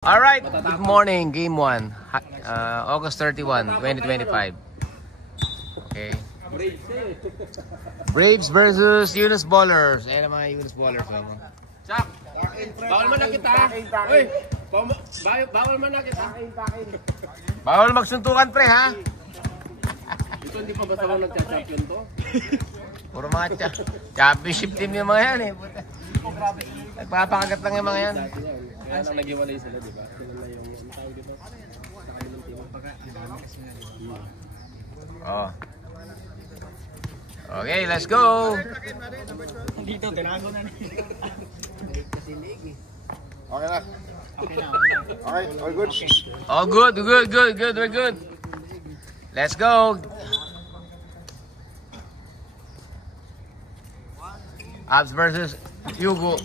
Alright, good morning, Game 1, August 31, 2025. Okay. Braves versus Eunice Ballers. Ayan ang mga Eunice Ballers. Chak, bawal man na kita. Uy, bawal man na kita. Bawal magsuntukan, pre, ha? Ito hindi pa ba salang nagcha-champion to? Puro mga championship team yung mga yan, eh. Nagpapakagat lang yung mga yan. Kaya lang nag-iwalay sila, di ba? Sila na yung tawag dito. Sakay ng team. Oh. Okay, let's go. Dito, tinago na niya. Okay na. Okay, all good. Oh, good, we're good. Let's go. Abs versus Hugo.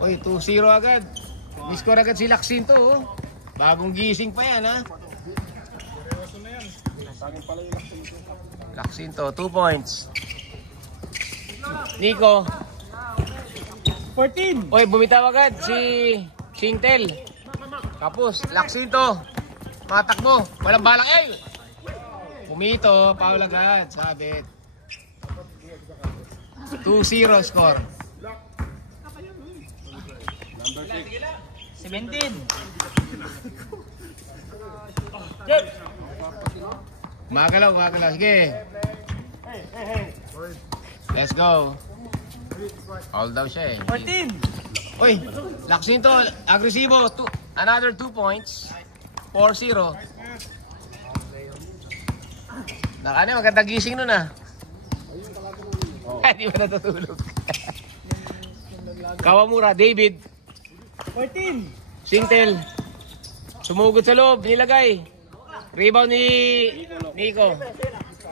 Uy, 2-0 agad. Ni-score agad si Laksinto, oh. Bagong gising pa yan, ha? Laksinto, 2 points. Nico. 14. Uy, bumitaw agad si Singtel. Tapos, Laksinto. Matakbo. Walang balak. Eh! Pumito, foul agad. Sabit. 2-0 score. 17. Magalaw. Sige. Let's go. All daw siya, eh. 14. Uy, Laksinto, agresibo. Another 2 points. 4-0. Magandang gising nun, ah. Di ba natutulog? Kawamura, David. 14. Singtel. Sumugod sa loob, nilagay. Rebound ni Nico.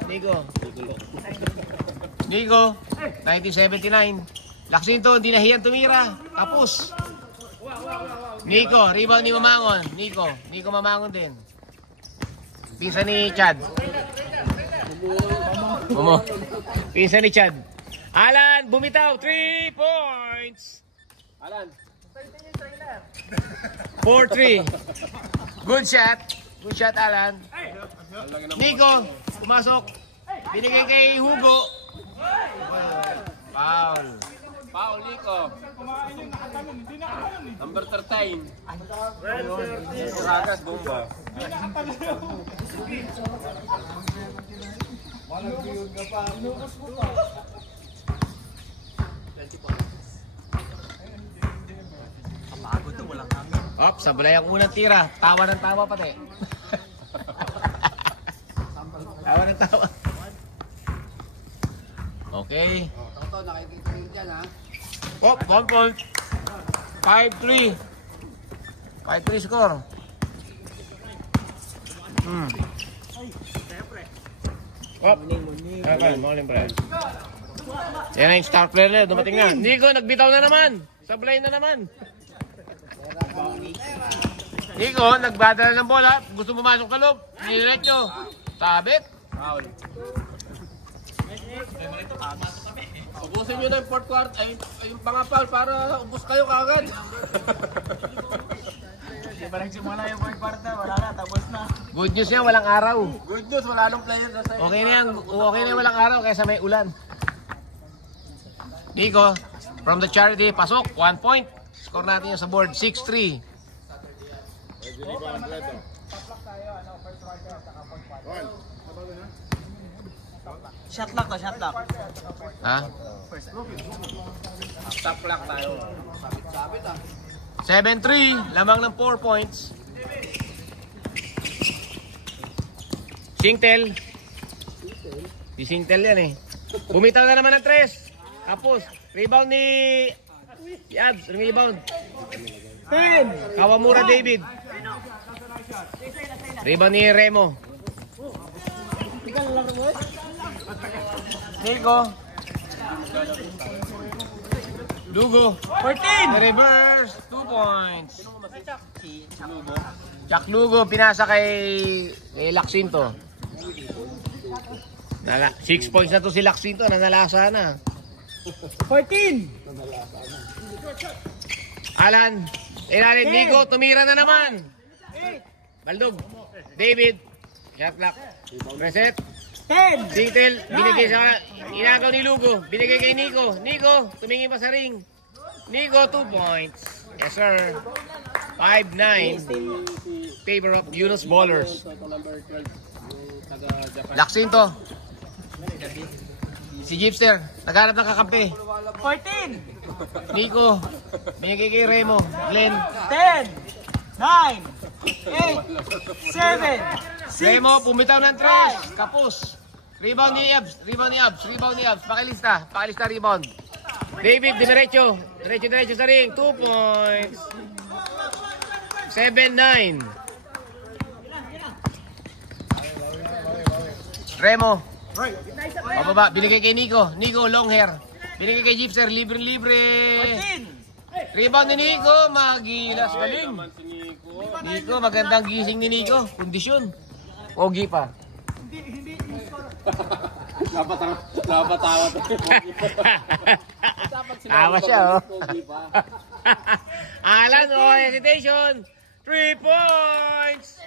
1979. Laksinto, hindi nahiyan tumira. Tapos. Nico, rebound ni Mamangon. Nico Mamangon din. Pinsan ni Chad. Pinsan ni Chad. Alan, bumitaw. 3 points. Alan. 4-3. Good shot, Alan. Nico, pumasok. Binigay kay Hugo. Foul. Paul Nico. Number 13. Ragas, bomba. Kapagod to, walang hangin. Op, sablay ang unang tira. Tawa ng tawa pati. Tawa ng tawa. Okay. Toto, nakikita rin dyan, ha? Op, 1 point. 5-3. 5-3 score. Op. Morning, pre. Yan na yung star player na. Dumating na. Nico, nagbitaw na naman. Sablay na naman. Nico, nagbadala ng bola. Gusto pumasok sa loob. Diretso. Sabit. Paul. Ubusin nyo na yung fourth quarter. Ay, yung pangapal para ubus kayo kagad. Di ba nagsimula yung fourth quarter? Wala na, tapos na. Good news yan, walang araw. Good news, wala nang player sa side. Okay na yan, walang araw kaysa may ulan. Nico, from the charity, pasok, 1 point. Score natin yung sa board, 6-3. Shot lock. Ha? Top lock tayo. 7-3, lamang ng 4 points. Singtel. Si Singtel yan, eh. Bumitaw na naman ng 3. Tapos, rebound ni Yabs, rebound. 10. Kawamura David. Rebound ni Remo. Nico. Lugo. 14. Reverse. 2 points. Jack Lugo, pinasa kay Laksinto. 6 points na to si Laksinto. Nanalasa na. 14. Alan. Ilalim. Nico, tumira na naman. Baldog. David. Shot clock. Reset. 10. Sintel. Binigay sa... Inagaw ni Lugo. Binigay kay Nico. Nico, tumingin pa sa ring. Nico, 2 points. Yes, sir. 5-9. Favor of Yunus Ballers. Laksinto. Si Jeepster. Naghanap ng kakampi. 14. Nico. Binigay kay Remo. Glenn. 10. 9. 8. 7. 6. Remo, pumitaw ng 3. Kapos. Rebound ni Abs. Rebound ni Abs. Rebound ni Abs. Pakilista. Pakilista rebound. David, diretso. Diretso sa ring. 2 points. 7-9. Remo. Pababa. Binigay kay Nico. Nico, long hair. Binigay kay Jeepster. Libre-libre. 14. Rebound ni Nico. Magilas. Galing. Nico, magandang gising ni Nico. Kondisyon. Pogi pa. Napatawa to. Tawa siya, oh. Alan, oh, hesitation. 3 points.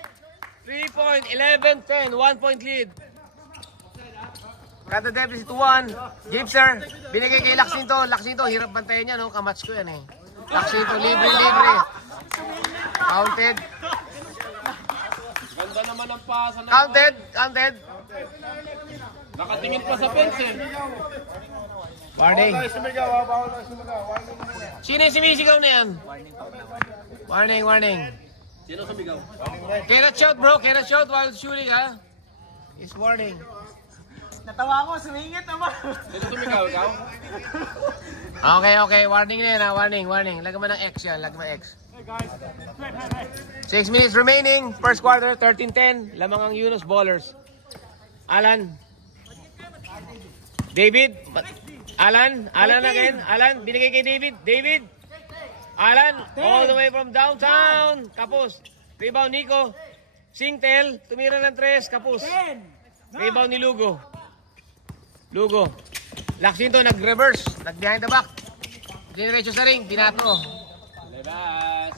3 point. 11-10. 1 point lead. Cut the deficit to 1. Gipser, binigay kay Laksinto. Laksinto, hirap bantayan niya, no? Kamats ko yan, eh. Laksinto, libre-libre. Counted. Ganda naman ang pasa na. Counted. Nakatingin pa sa fence eh. Warning. Sumigaw, bawal na sumigaw. Sino yung sumisigaw na yan? Warning. Sino sumigaw? Cannot shout, bro. Cannot shout while shooting, ha? It's warning. Natawa ko, sumingit naman. Sino sumigaw? Ikaw? Okay. Warning na yan, ha? Warning. Lagyan mo ng X yan. 6 minutes remaining. First quarter, 13-10. Lamang ang Yunus Ballers. Alan. David. Alan again. Alan, binigay kay David. Alan, all the way from downtown. Kapos. Rebound Nico. Singtel, tumira ng 3. Kapos. Rebound ni Lugo. Laksinto, nag-reverse. Nag-behind the back. Dinerecho sa ring. Binato. Lebas.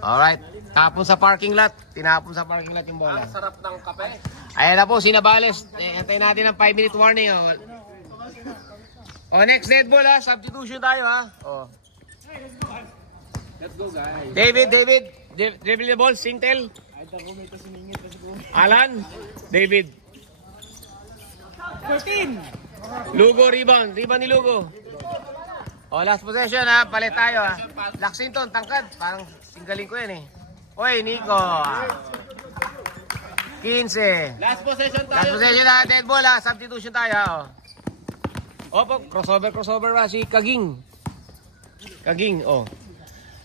Alright. Tinapon sa parking lot yung bola. Sarap ng kape. Ayan na po, Sinabales. Antayin natin ang 5-minute warning. Next dead ball, ha. Substitution tayo, ha. Let's go, guys. David. Dribble the ball. Singtel. Alan. David. 14. Lugo, rebound. Rebound ni Lugo. Last possession, ha. Palit tayo, ha. Laksinton, tangkad. Parang singgaling ko yan, eh. Oy, Nico. 15. Last possession tayo. Last possession na, dead ball, ha. Substitution tayo, ha. Crossover ba si Kaging.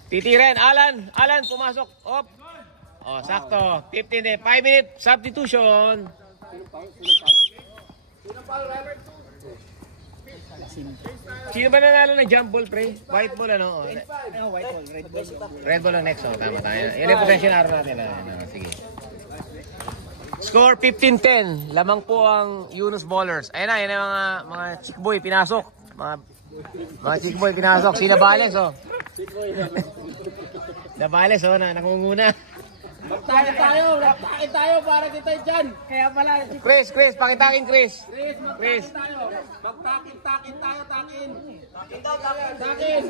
Titiren, Alan, pumasok. Sakto. 15 5-minute substitution. Sino ba nanalo na jump ball, pre? White ball, ano? White ball, red ball. Red ball ang next, tama tayo. Yan yung possession araw natin. Sige. Score 15-10. Lamang po ang Yunus Ballers. Ayan na, yan ang mga chick boy pinasok. Mga chick boy pinasok. Sinabales, Nabales, nakunguna. Magtakin tayo para kita dyan. Kaya pala. Chris, pakitakin, Chris. Magtakin tayo. Takin.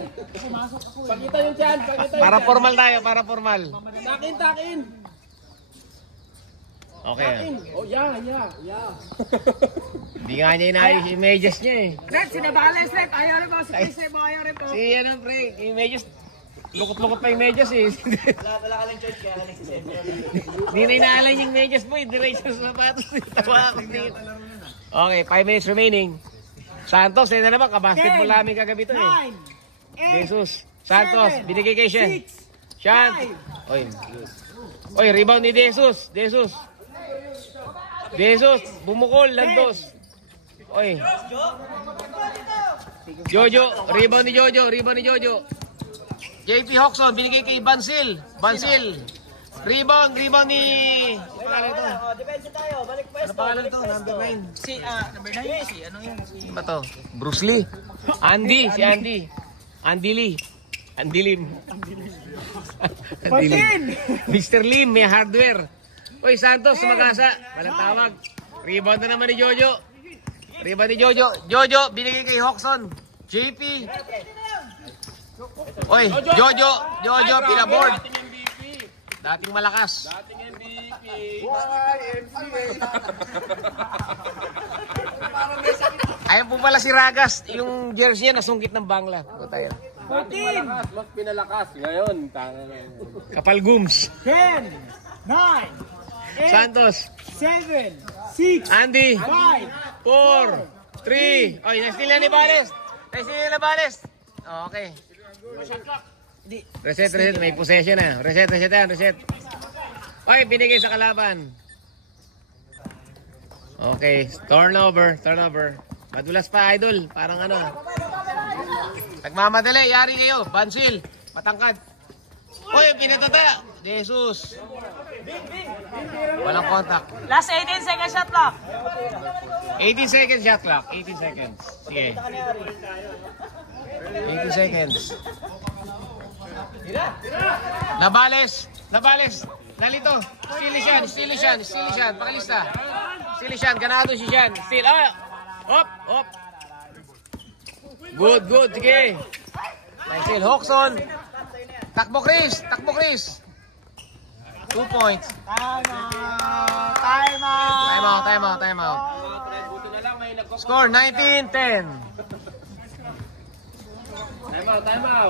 Pakita yung dyan. Para formal tayo, para formal. Takin. Okay. Yeah. Hindi nga niya inayos yung images niya, eh. Red, sinabales, Red. Ayaw rin po. Si Chris, ayaw rin po. Si pre, yung images, lukot-lukot pa yung medyas, eh. Wala ka lang church, kaya nagsisend. Hindi na inaalan yung medyas mo, diretso sa sapatos. Tawa ako dito. Okay, 5 minutes remaining. Santos, na naman, kabasketball namin kagabi to, eh. 9, 8, Jesus. Santos, binigay kay Shen. 6, Shan. Oy, rebound ni Jesus. Bumukol, landos. Oy. Jojo, rebound ni Jojo. JP Hoxon, binigay kay Bansil. Rebound ni... Ano pangalan ito? Depensa tayo, balik pa. Ano pangalan ito? Number 9. Si, number 9, si, ano yun? Ano ba to? Bruce Lee. Si Andy Lee. Ang dilim. Ang dilim. Mr. Lim, may hardware. Uy, Santos, sumagasa. Walang tawag. Rebound na naman ni Jojo. Rebound ni Jojo. Jojo, binigay kay Hoxon. JP. Uy, Jojo. Jojo, pinaboard. Dating malakas. Dating MVP. Ayun po pala si Ragas. Yung jersey niya nasungkit ng bangla. Tayo. Dating malakas, mas pinalakas. Ngayon, tanga na. Kapal Gooms. 10, 9, 8, Santos. 7, 6, Andy. 5, 4, 3. Oy, na-steal na ni Bales. Na-steal na Bales. Oh, okay. Reset. May possession na. Reset yan. Oy, binigay sa kalaban. Okay. Turnover. Madulas pa, idol. Parang ano. Nagmamadali. Yari kayo. Bansil. Matangkad. Oy, pinatata. Jesus. Walang contact. Last 18 seconds shot clock. 18 seconds shot clock. 18 seconds. Sige. 18 seconds. Nabales. Nalito. Steal siyan. Pakalista. Steal siyan. Ganado si siyan. Steal. Hop. Good. Sige. Nice steal. Hoxon. Takbo Chris. 2 points. Time out. Buti na lang, may nagkoko. Score 19-10.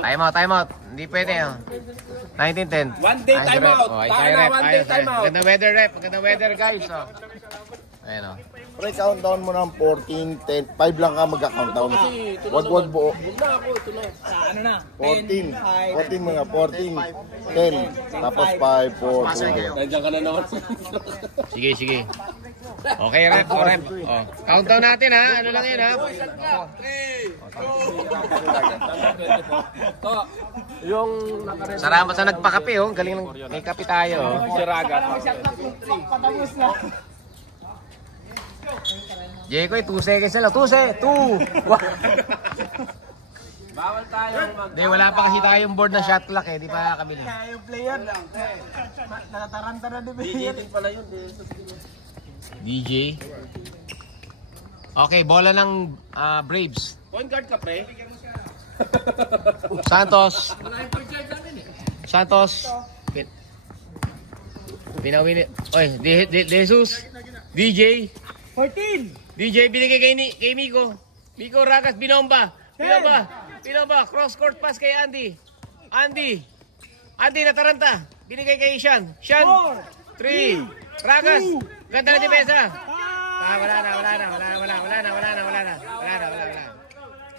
Time out. Hindi pwede. 19-10. One day time out. One day time out. Magandang weather, guys. Ayun o. Pre, countdown mo ng 14, 10. 5 lang ka magka-countdown. Wag buo. Huwag na ako, ito na. Ano na? 14. 14 mga 14. 10. Tapos 5, 4, 2. Nandiyan ka na naman. Sige. Okay, rep. Oh. Countdown natin, ha? Ano lang yun, ha? Yung Salamat sa nagpakape, oh. Galing ng may kape tayo, oh. si Raga. Patapos na. Jekoy, 2 seconds na lang. 2. Bawal tayo mag... Hindi, wala pa kasi tayong board na shot clock, eh. Di pa kami na. Kaya yung player, natataranta na di player. pala yun. DJ. Okay, bola ng Braves. Point guard ka, pre. Santos. Pinawin. Oy, Jesus. DJ. 14. DJ binigay kay Miko. Miko Ragas binomba. Cross court pass kay Andy. Andy nataranta. Binigay kay Sean. 3. Ragas. Ganda na depensa. Wala na.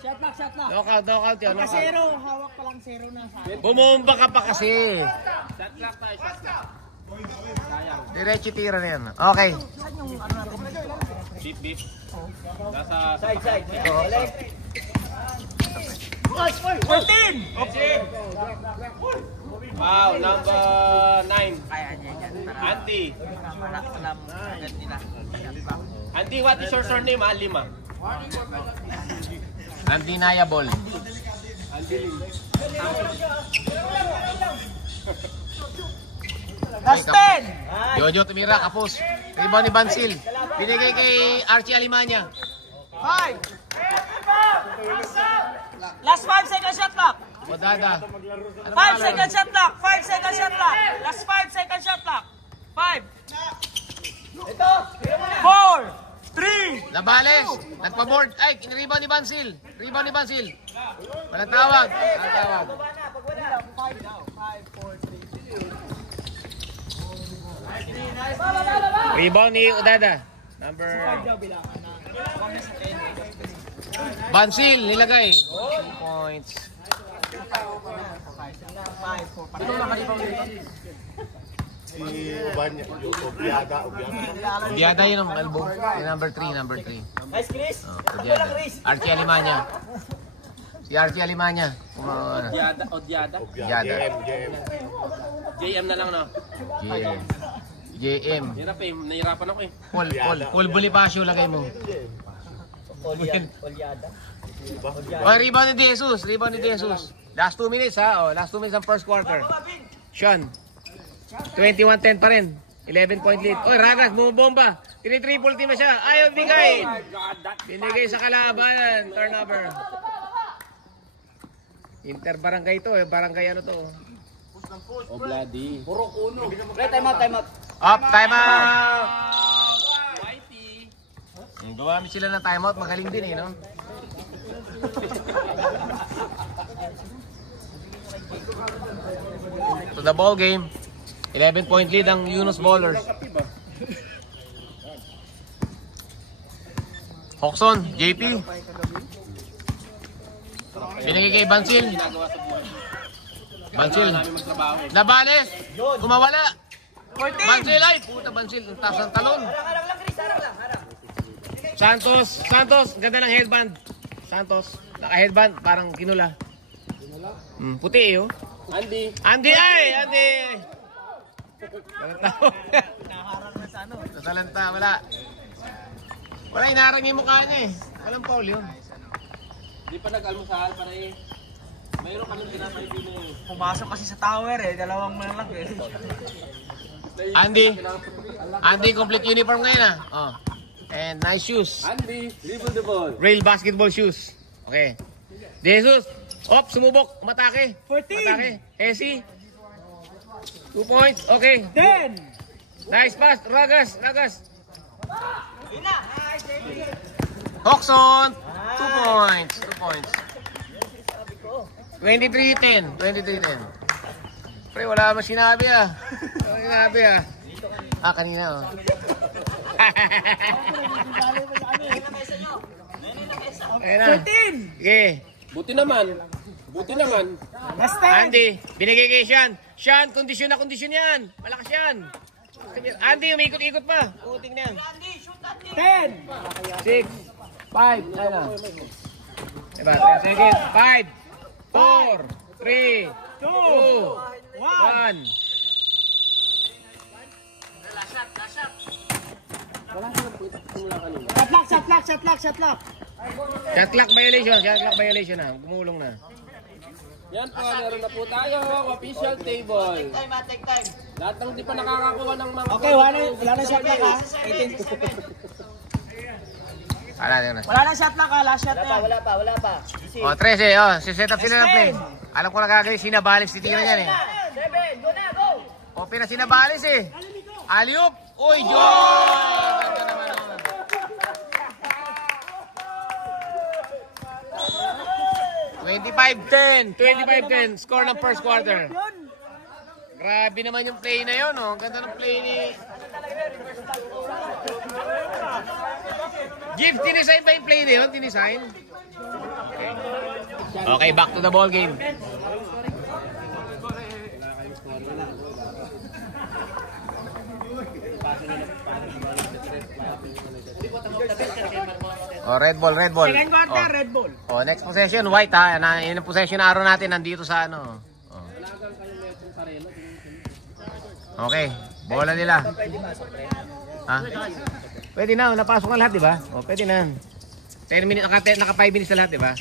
Shot lock. Knockout yun. Zero, hawak pa lang zero na sa akin. Bumomba ka pa kasi. Shot clock tayo. Diretso tira na yan. Okay. Beep. Nasa... Side. 14. Wow, number 9. Andy. Andy, what is your surname? Lima. Undeniable. Last 10. Jojo tumira, kapos. Rebound ni Bansil. Binigay kay Archie Alimanya. 5. Last 5 seconds shot clock. Odada. 5 seconds shot clock. Last 5 seconds shot clock. 5. 4. 3. Nabales. Nagpa-board. Ay, rebound ni Bansil. Walang tawag. Rebound ni Odada. Number... Bansil, nilagay. 2 points. Si Ubanya, Obiada. Diada yun ang elbow. Number 3. Nice, Chris. Diada. Archie Alimanya. Si Archie Alimanya. Odiada. Diada. JM na lang, no? JM. Nahirapan ako eh. Paul Bonifacio lagay mo. Olyada. Oh, rebound ni Jesus. Last 2 minutes ha. Oh, last 2 minutes ng first quarter. Sean. 21-10 pa rin. 11-point lead. Oy, Ragas, bumubomba. Tini-triple team na siya. Ayaw bigay. Binigay sa kalaban. Turnover. Inter-barangay to. Barangay ano to. Oh, bloody. Puro kuno. Time out, time out. Up, time out. Gumamit sila ng time out. Magaling din eh, no? To the ball game. 11-point lead ang Yunus Ballers. Hoxon, JP. Binigay kay Bansil. Bansil. Nabales. Kumawala. Bansil ay. Puta Bansil. Ang taas ng talon. Santos. Ganda ng headband. Santos. Naka-headband. Parang kinula. Puti eh oh. Andy ay. Andy. Nasalanta. Wala. Wala, inarang yung mukha niya eh. Walang foul yun. Di pa nag-almusal para eh. Mayroon kami ginapay din eh. Pumasok kasi sa tower eh. Dalawang malang eh. Andy, complete uniform ngayon ah. Oh. And nice shoes. Andy, dribble the ball. Real basketball shoes. Okay. Jesus. Op, sumubok. Umatake. 14. Umatake. Hesi. 2 points. Okay. 10. Nice pass. Ragas. Hoxon. 2 points. 2 points. 23-10. Pre, wala naman sinabi ah. Ah, kanina oh. Ayun na. 13. Sige. Buti naman. Last 10. Andy, binigay kay Sean. Sean, kondisyon yan. Malakas yan. Andy, umikot-ikot pa. Puting na yan. 10. 6, 5, ayun na. Diba, 10 seconds. 5, 4, 3, 2, 1. Shot lock. Shot clock violation na. Gumulong na. Yan po, meron na po tayo official table. Take time. Lahat ng di pa nakakakuha ng mga... Okay, wala na shot lock ha. 18. Wala na shot lock ha. Last shot na. Wala pa. O, 13. O, si-set up sila ng play. Alam ko na gagawin. Sinabalis. Titingnan yan eh. 7. Go na, go. O, pinasinabalis eh. Aliup. Uy, Joy! Ganda naman o. 25-10. Score ng first quarter. Grabe naman yung play na yun, oh. Ganda ng play ni... Gift, tinisign ba yung play na yun? Tinisign? Okay, back to the ball game. Oh, red ball. Second quarter, red ball. Oh, next possession, white ha. Yun ang possession na araw natin nandito sa ano. Oh. Okay, bola nila. Ha? Pwede na, napasok na lahat, di ba? Oh, pwede na. 10 minutes, naka 5 minutes na lahat, di ba?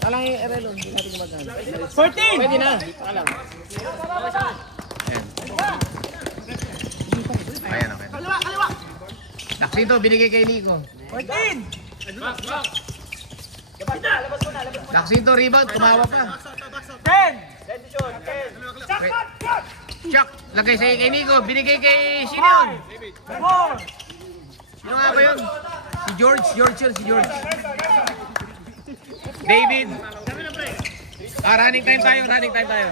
Talang yung Erelo, hindi natin gumagana. 14. Pwede na. Ayan, okay. Kaliwa. Daxito, binigay kay Nico. 14. Daxito, rebound, tumawa pa. 10. Chuck, lagay sa kay Nico, binigay kay sino yun? 4. Sino nga ba yun? Si George. David. Running time tayo.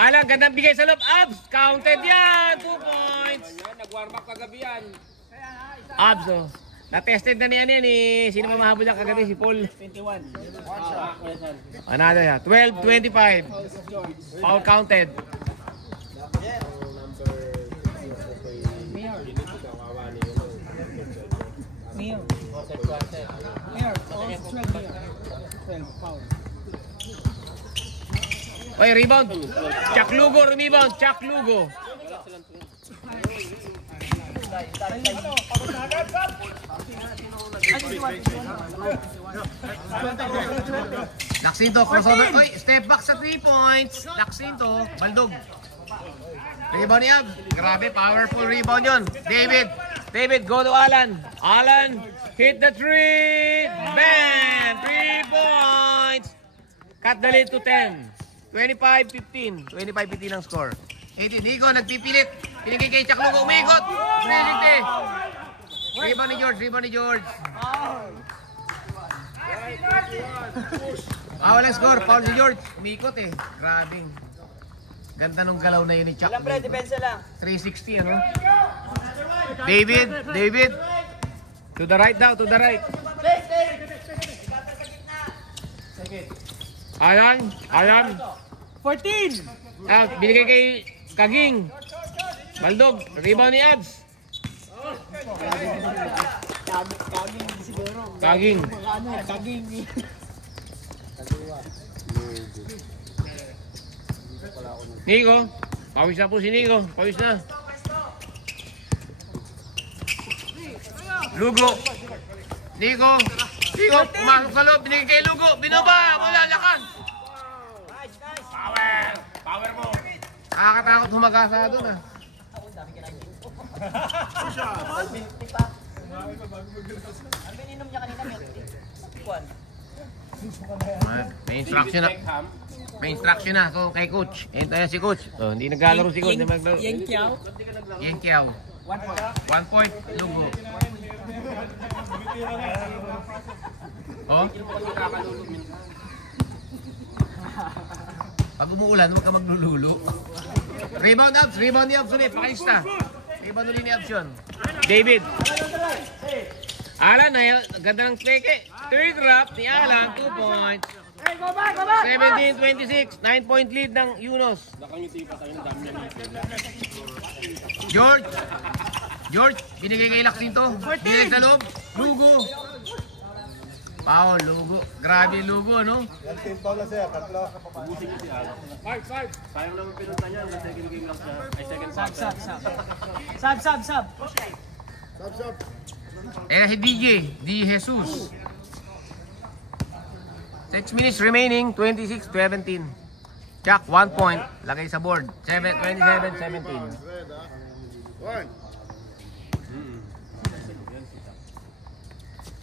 Alang, gandang bigay sa loob. Abs, counted yan. 2 points. Nag-warm up kagabi yan. Abs, oh. Na-tested na niyan yan eh. Sino mamahabol lang kagabi? Si Paul. 21. Another yan. 12-25. Foul counted. Mayor. Oy, rebound. Chuck Lugo, rebound. Chuck Lugo. Laksinto, crossover. Oy, step back sa 3 points. Laksinto, Baldog. Rebound ni Ab. Grabe, powerful rebound yun. David, go to Alan. Alan, hit the 3. Bam! 3 points. Cut the lead to 10. 25-15. 25-15 ang score. 18. Nico, nagpipilit. Pinigay kay Chuck Lugo. Umigot. 360. Rebound ni George. Walang score. Foul si George. Umikot eh. Grabing. Ganda nung galaw na yun ni Chuck. Lang pre, depensa lang. 360 ano? David. To the right daw, to the right. Alan. 14. Binigay kay Kaging. Baldog, rebound ni Abs. Kaging. Nico, pawis na po si Nico. Pawis na. Lugo. Nico, pumasok sa loob. Binigay kay Lugo. Binaba. Wala, lakan. Power mo. Nakakatakot humagasa doon ah. May instruction na so kay coach. Ayan si coach. So, hindi naglalaro si coach. Yang Kiao. 1 point. Lugo. Oh? Pag umuulan, huwag ka maglululo. Rebound ni Abs ulit. Pakista. Rebound ulit ni Abs yun. David. Alan, ganda ng peke. Third drop ni Alan, 2 points. 17-26, 9-point lead ng Yunus. George, binigay kay Laksinto. Binigay sa loob. Lugo. Paul, Lugo. Grabe Lugo, no? Team foul na siya, tatlo. Sayang naman pinunta niya. Second game lang siya. Ay, second half. Sub. Si DJ Jesus. 6 minutes remaining, 26-17. Chuck, 1 point. Lagay sa board. 27-17.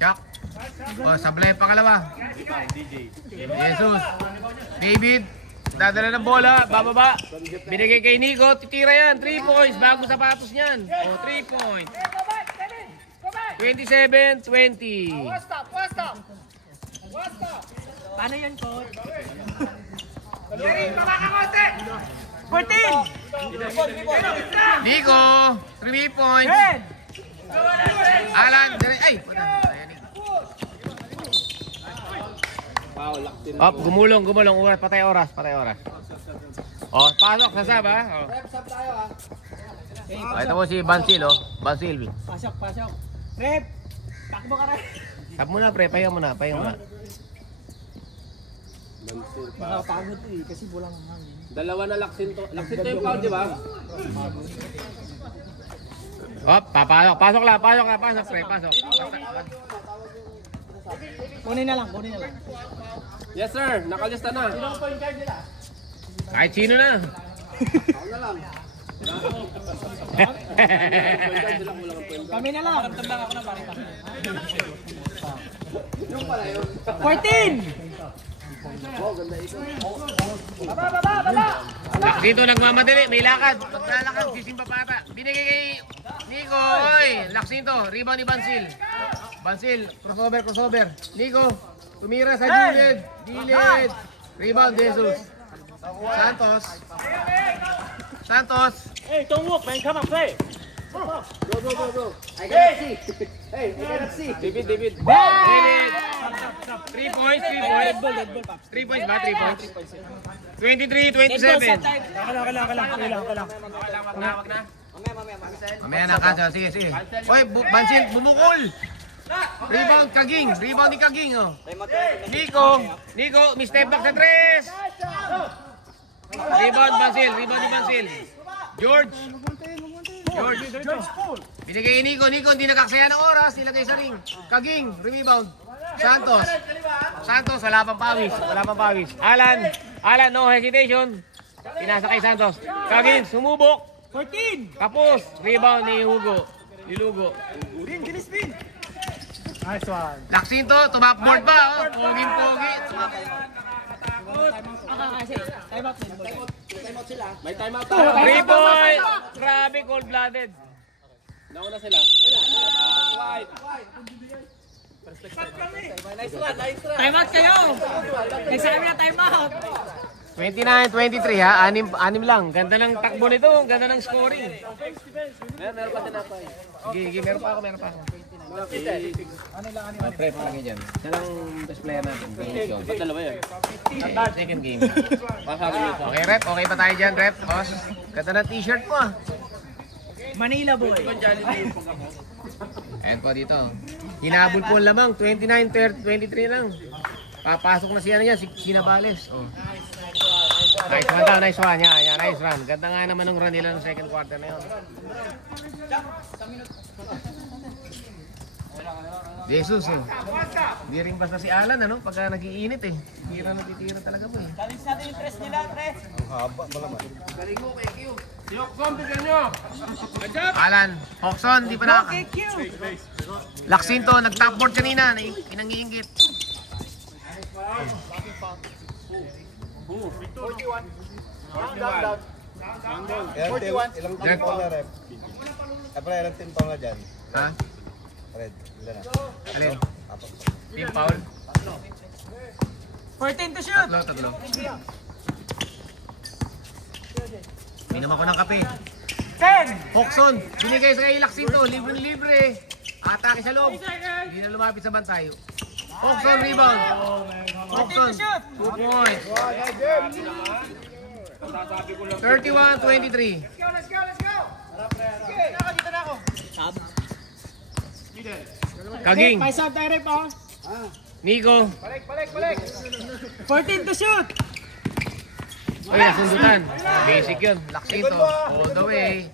Chuck. Sablay pangalawa. Jesus. David. Dadala ng bola. Bababa. Binigay kay Nico. Titira yan. 3 points. Bago sapatos niyan. 3 points. 27-20. Paano yan, coach? 14. Nico. 3 points. Alan. Ay. Up, gumulong. Patay oras. Oh, pasok sa sab ha. Oh. Ito po si Bansil oh. Bansil. Pasok. Rep, takbo ka rin. Sab muna pre, pahinga muna. Nakapagod kasi bulang hangin. Dalawa na Laksinto. Laksinto yung foul, di ba? Op, pasok pre, pasok. Kunin na lang. Yes sir, nakalista na. Kahit sino na. Kami na lang. Maramdam lang ako na parita. 14! Baba! Dito nagmamadali, may lakad. Paglalakad, sisimba pata. Binigay kay Nico. Oy, Laksinto, rebound ni Bansil, crossover. Nico, tumira sa gilid. Rebound, Jesus. Santos. Hey, don't walk, man. Come on, play. Go. I cannot see. David. 3 points. 3 points ba? 3 points. 23-27. Wag na. Mamaya na ka. Sige. Oy, Bansil, bumukol. Rebound ni Kaging. Oh. Nico, step back sa 3. Rebound ni Bansil. George. Binigay ni Nico. Nico, hindi nakaksaya ng oras. Nilagay sa ring. Kaging, rebound. Santos, wala pang pawis. Alan, no hesitation. Pinasa kay Santos. Kaging, sumubok. 14. Kapos, rebound ni Hugo. Lilugo. Bilis. Nice one. Laksinto, tumapboard ba? Oh. Pogi. May timeout 3 point. Grabe, cold-blooded. Nauna sila. Time out kayo. Nagsabi na time out. 29-23 ha, anim lang. Ganda ng takbo nito, ganda ng scoring. Meron pa tinapay. Sige, meron pa ako. Pre, palagi dyan. Siya lang best player natin. Ba't dalawa yan? Second game. Pasabi nito. Okay, rep. Okay pa tayo dyan, rep. Boss. Ganda ng t-shirt mo ah. Manila boy. Ayan po dito. Hinabol po ang lamang. 29-23 lang. Papasok na siya si Sinabales. Oh. Nice one daw, nice one. Yan, nice run. Ganda nga naman ng run nila ng second quarter na yun. Jesus eh. Hindi rin basta si Alan ano, pagka nag-iinit eh. Natitira talaga po eh. Galing sa atin yung tres nila, tres. Alan, Hawkson, di pa na. Laksinto, nag-topboard kanina, pinangiingit. Ilang team foul na rep? Ilang team foul na dyan? Ha? Red, ilan na? Alin? Team foul? 14 to shoot. Tatlo. Minom ako ng kape. 10. Hawkson, binigay sa kay Laksinto, libre. Atake sa loob. Hindi na lumapit sa bantayo. Hawkson, rebound. Hawkson, 2 points. 31-23. Let's go. Dito na ako. Kaging. May sub direct pa. Nico. Balik. 14 to shoot. Ay, nasundutan. Basic yun. Laksinto. All the way.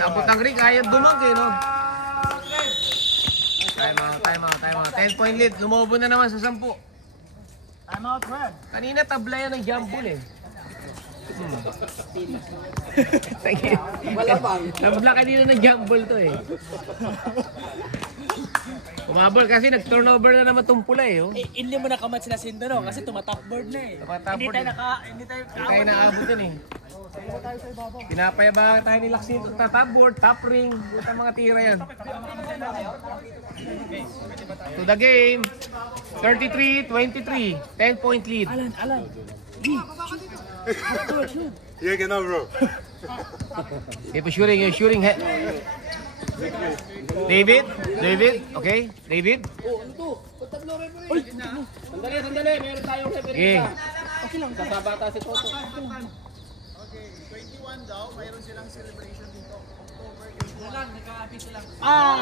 Tapos ang ring, ayaw dumag eh, no? Time out. 10-point lead. Lumobo na naman sa 10. Time out, Fred. Kanina tabla yan ng jump ball eh. Nabla kanina ng jump ball to eh. Umabol kasi nag-turnover na naman itong pula eh. Oh. Hindi mo nakamatch na Sindo no kasi tumatopboard na eh. Tumatopboard Hindi tayo Kaya naabot dun eh. Pinapayabangan tayo ni Laksinto. Top-board, top ring. Buta mga tira yan. To the game. 33-23. 10-point lead. Alan. You can know, bro. Keep shooting. David. Okay. David. Sandali. Meron tayong referee. Okay. Kasabata si Toto.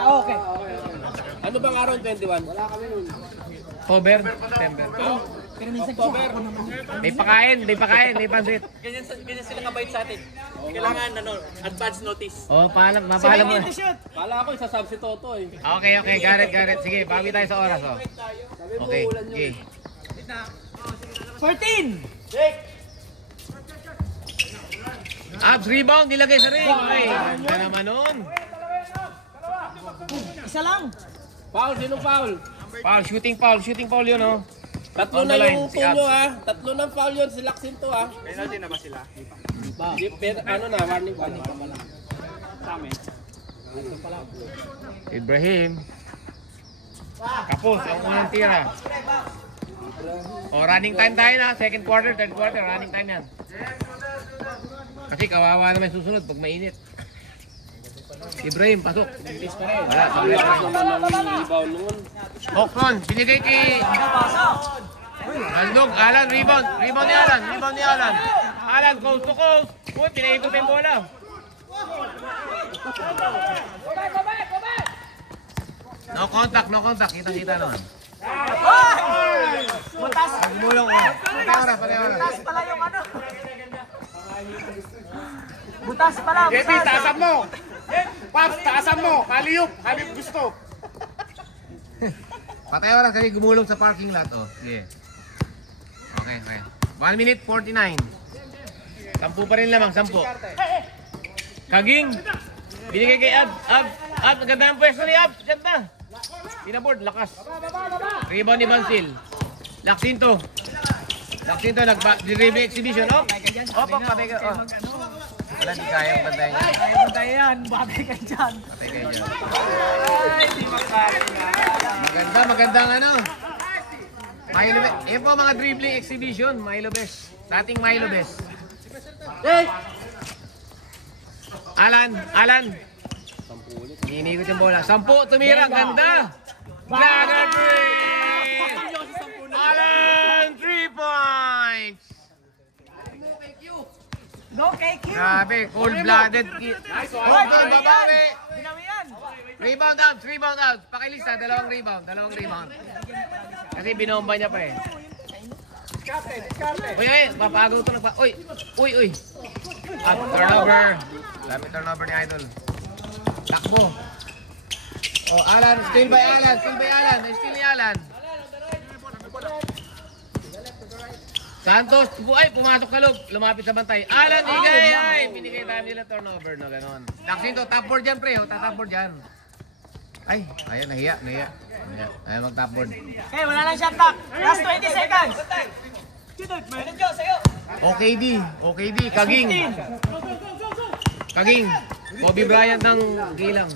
Okay. Ano bang araw 21? Wala kami nun. October, September. Pero minsan October. May pakain, may pansit. Ganyan sila kabait sa atin. Kailangan advance notice. Oh, mapaalam mo. Kala ko isasab si Toto eh. Okay, got it. Sige, bawi tayo sa oras, oh. Okay. 14. Abs rebound, nilagay sa ring. Ay, ganda naman nun. Isa lang. Foul, sinong foul? Shooting foul yun, oh. Tatlo On na the line, yung si tulo Abs. ha. Tatlo ng foul yun si Laksinto ha. Penalty na ba sila? Ano na, warning pa lang. Sa amin. Ibrahim. Kapos, ang unang tira. Oh, running time tayo na. Second quarter, third quarter, running time yan. Kasi kawawa naman susunod pag mainit. Ibrahim, pasok. Wala, Hawkson, binigay kay Aldog, Alan, rebound. Rebound ni Alan. Alan, coast to coast. Uy, pinaikot yung bola. No contact. Kita naman. Butas. Mulong ko. Patay oras. Butas pala yung ano. Butas pala. Jepi, tasap mo. Paps, taasan mo. Haliyup. Haliyup gusto. Patay oras kasi gumulong sa parking lot. Oh. Sige. Okay. 1 minute 49. 10 pa rin lamang, 10. Kaging. Binigay kay Ab. Maganda ang pwesto ni Ab. Ganda. Pinaboard, lakas. Rebound ni Bansil. Laksinto, nag-dribble exhibition. Patay ka. Wala, di kayang bantayan yan. Bantayan yan, batay ka dyan. Patay kayo dyan. Ay, di makakain na. Magandang ano. Milo Bes. Yan po mga dribbling exhibition. Milo Bes. Dating Milo Bes. Alan. Iniikot yung bola. 10, tumira. Ganda. Dagger 3. Alan, 3 points. No KQ. Grabe, cold-blooded. Babawi. Dinawi yan. Rebound out. Pakilista, dalawang rebound. Kasi binomba niya pa eh. Uy, mapagaw ito. Uy. Turnover. Dami turnover ni Idol. Takbo. Oh, Alan, steal by Alan. Steal ni Alan. Santos, pumasok sa loob. Lumapit sa bantay. Alan, igay! Binigay tayo nila turnover, no, ganon. Laksinto, top board dyan, pre. Top board dyan. Ay, ayan, nahiya. Ayan, mag-top board. Okay, wala lang shot clock. Last 20 seconds. OKD, Kaging. Kobe Bryant ng Gilang.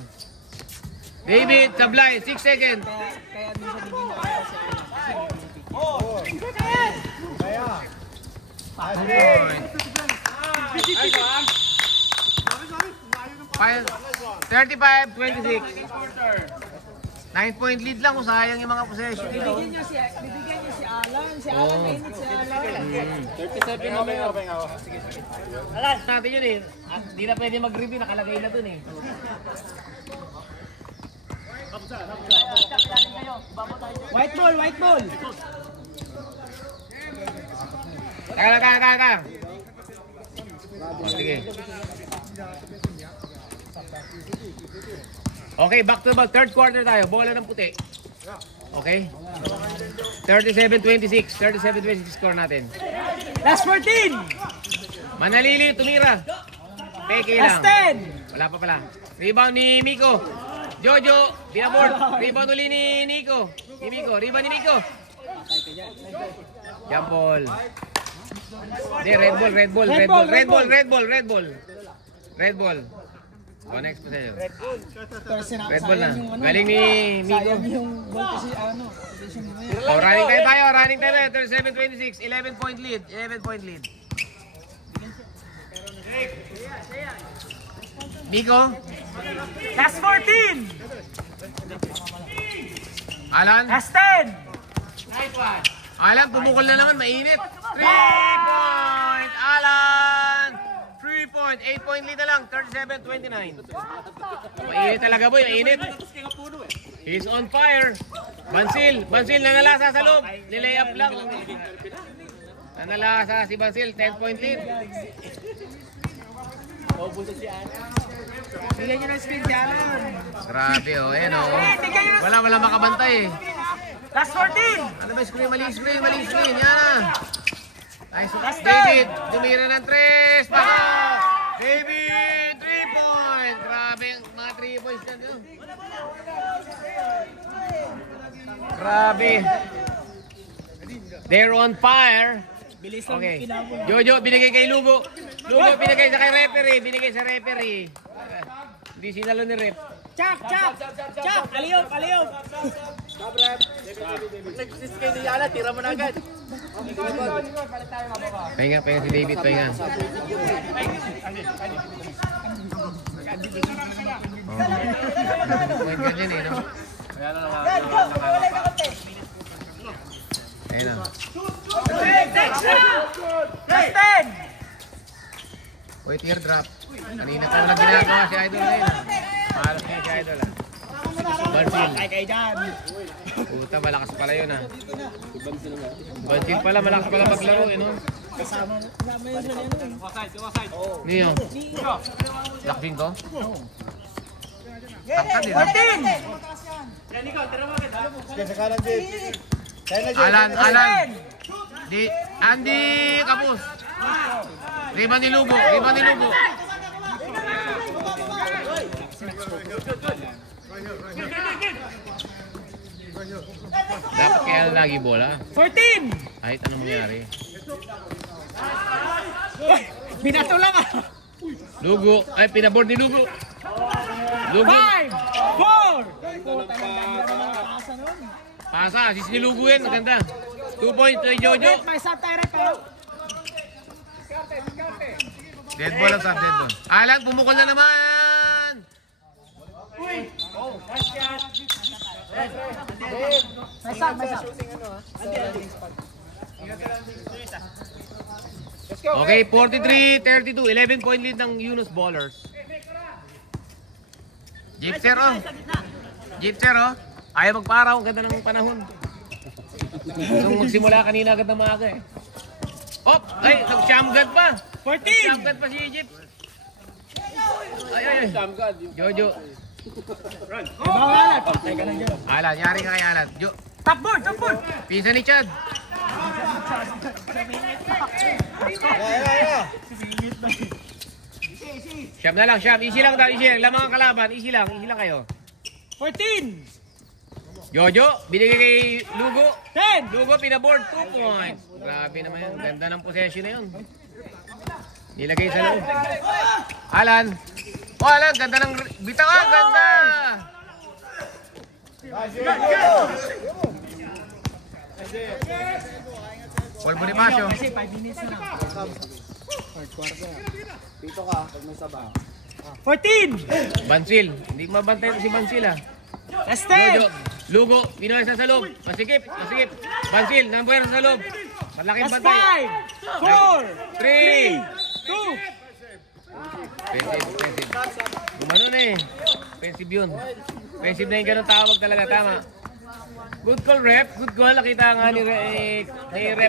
David, Sablay, 6 seconds. Point. 35-26. 9-point lead lang, sayang yung mga possession. Bibigyan niyo si Alan. Si Alan, mainit si Alan. 37 na ba ako? Alas, natin yun eh. Hindi na pwede mag-review, nakalagay na dun eh. White ball. Kaya. Sige. Okay, back to back. Third quarter tayo. Bola ng puti. Okay? 37-26. 37-26 score natin. Last 14. Manalili, tumira. Peke lang. Last 10. Wala pa pala. Rebound ni Miko. Jojo, binaboard. Rebound uli ni Nico. Rebound ni Nico. Jump ball. Hindi, red ball. Next po sa'yo. Red ball na. Galing ni Miko. Yung ball kasi Running tayo. 37-26. 11-point lead. Miko. Last 14. Alan. Last 10. Alan, pumukol na naman. Mainit. 3-point. Alan. 3-point. 8-point lead na lang. 37-29. Mainit talaga boy. Mainit. He's on fire. Bansil nanalasa sa loob. Nilay up lang. Nanalasa si Bansil. 10-point lead. Bigyan nyo ng speed dyan. Grabe oh. Ayan oh. Wala makabantay eh. Last 14. Ano ba screen? Mali screen. Yan na. Nice. David, tumira ng 3. Pako! David, 3-point. Grabe yung mga 3 points na doon. Grabe. They're on fire. Okay. Jojo, binigay kay Lugo. Binigay sa referee. Hindi sinalo ni ref. Chak! Aliyop! Nag-assist kayo ni Yala, tira mo na agad. Pahinga si David, pahinga. Point ka dyan eh, no? Ayun na. Last 10. Uy, teardrop. Kanina pa wala ginagawa si Idol na yun. Mahalas niya si Idol ah. Bansil. Kay Dan. Puta, malakas pala yun ah. Bansil pala, malakas pala maglaro eh, no? Kasama yun sa Niyo. Laksin to? Takpan din. 14. Alan. Andy Kapus. Riban ni Lugo. Dapat kaya lagi bola. 14. Kahit anong mangyari. Binato lang ah. Lugo. Ay, pinaboard ni Lugo. 5, 4. Pasa, assist ni Lugo yan. Maganda. 2 points kay Jojo. May sub tayo rin pa. Dead ball ang sub, dead ball. Alan, pumukol na naman. May sub. Okay, 43-32. 11 point lead ng Yunus Ballers. Gypser, oh. Ayaw magparaw. Ang ganda ng panahon. Nung magsimula kanina agad na maaga eh. Op! Ay, nag-shamgad pa. 14. Nag-shamgad pa si Egypt. Ay. Jojo. Alan, yari ka kay Alan. Top board. Pisa ni Chad. Siyam na lang, siyam. Easy lang daw, easy lang. Lamang ang kalaban, easy lang kayo. 14. Jojo, binigay kay Lugo. 10. Lugo, pinaboard, 2 points. Grabe naman yun. Ganda ng possession na yun. Nilagay sa loob. Alan. Oh, Alan, ganda ng bitaw. Ganda. Paul Bonifacio. 5 minutes na lang. 14. Bansil. Hindi mabantay ito si Bansil ah. Let's Jojo. Lugo, Pinoy sa loob. Masikip. Bansil, number sa loob. Malaking Let's bantay. 5, 4, 3. 2. Defensive. Gumano na eh. Defensive yun. Defensive na yung ganun tawag talaga. Tama. Good call, rep. Good call. Nakita nga ni rep.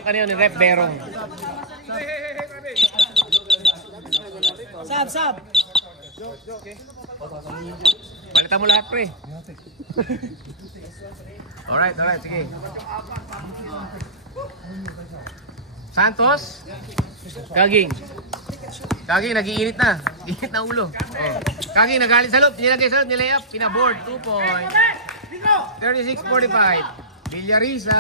Ano yun? Ni rep Berong. Sub. Palitan mo lahat, pre. Alright. Sige. Santos. Gaging, nag-iinit na. Init na ulo. Oh. Gaging, nagalit sa loob. Nilagay sa loob, nilay up. Pinaboard, 2 points. 36-45. Villarisa.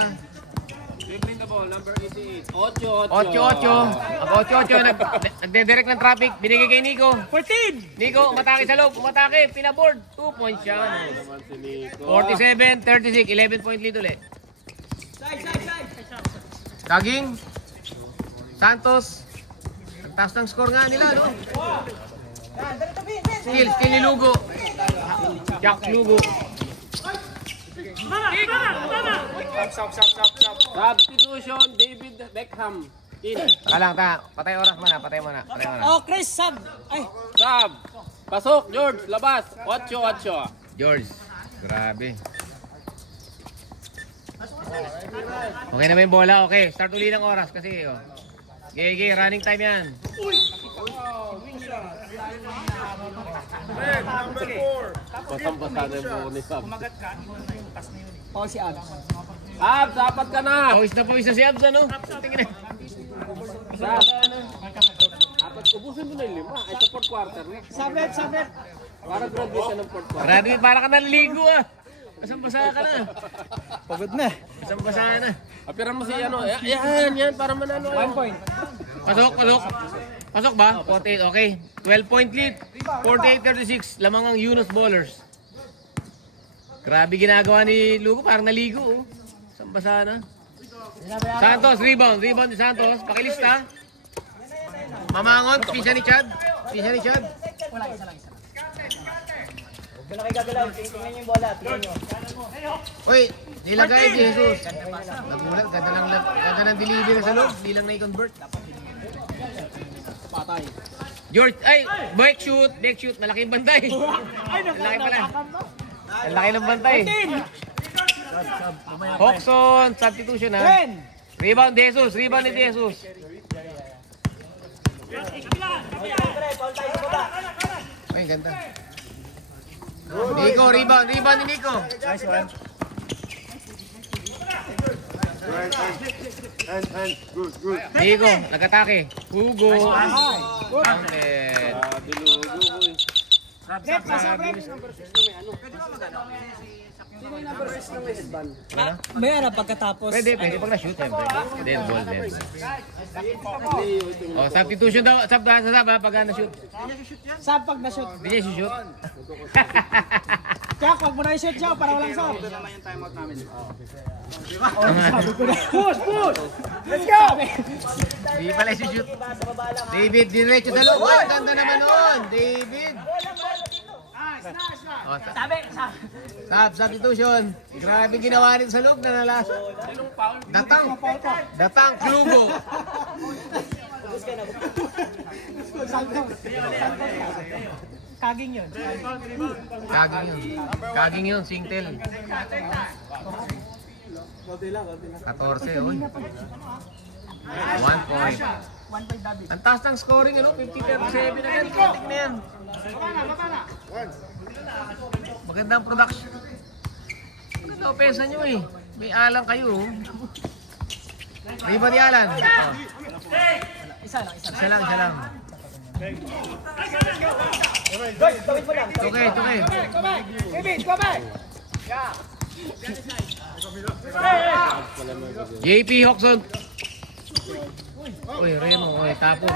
Dribbling the ball, number 88. 8-8. 8-8. Nagdedirect ng traffic. Binigay kay Nico. 14. Nico, umatake sa loob. Umatake. Pinaboard. 2 points siya. 47-36. 11 point lead ulit. Gaging. Santos. Nagtaas ng score nga nila, no? Skill ni Lugo. Jack Lugo. Substitution, David Beckham. In. Patay oras muna. Oh, Chris, sub. Ay. Sub. Pasok, George. Labas. 8-8. George. Grabe. Okay na ba yung bola? Okay. Start uli ng oras kasi, oh. Okay. Running time yan. Pasang-pasada yung buko ni Sub. Oh, si Abs. Abs, apat ka na. Pawis na si Abs, ano? Tingin na. Sub. Apat, ubusin mo na yung 5. Ay, sa 4th quarter. Sabit. Para graduate ka ng 4th quarter. Graduate, para ka naliligo, ah. Basang-basa ka na. Pagod na. Basang-basa na. Apiran mo si ano. Yan, para manalo. 1 point. Pasok. Pasok ba? 48, okay. 12 point lead. 48-36. Lamang ang Yunus Ballers. Grabe ginagawa ni Lugo. Parang naligo, oh. Basang-basa na. Santos, rebound. Rebound ni Santos. Pakilista. Mamangon. Pisa ni Chad. Wala, isa lang. Huwag na kayo gagalaw. Tingnan niyo yung bola. Tingnan niyo. Uy, nilagay si Jesus. Nagulat. Ganda ng delivery sa loob. Hindi lang na-convert. Patay. George, ay, back shoot. Malaking bantay. Ang laki pala. Ang laki ng bantay. Hoxon, substitution ha. Rebound ni Jesus. Ay, ganda. Nico, rebound ni Nico. Nice one. Nico, nag-atake. Hugo. Counted. May pagkatapos. Pwede pag na-shoot. Then, goal din. Oh, substitution daw. Sub pag na-shoot. Sab pag na-shoot. Hindi niya shoot. Jack, wag mo na i-shoot siya para walang sab. Ito naman yung timeout namin. Push! Let's go! Hindi pala shoot. David, diretso sa loob. Ang ganda naman nun. David. Oh, substitution. Grabe ginawa rin sa loob na nalas. Datang Klugo. Kaging yun. Kaging yun, Singtel. 14, oy. 1 point. Ang taas ng scoring, 50-37 na yan. Kritik na yan. Magandang production. Maganda opensa nyo eh. May alang kayo. May ba ni Alan? Isa lang. Okay. JP Hoxon. Uy, Remo, tapon.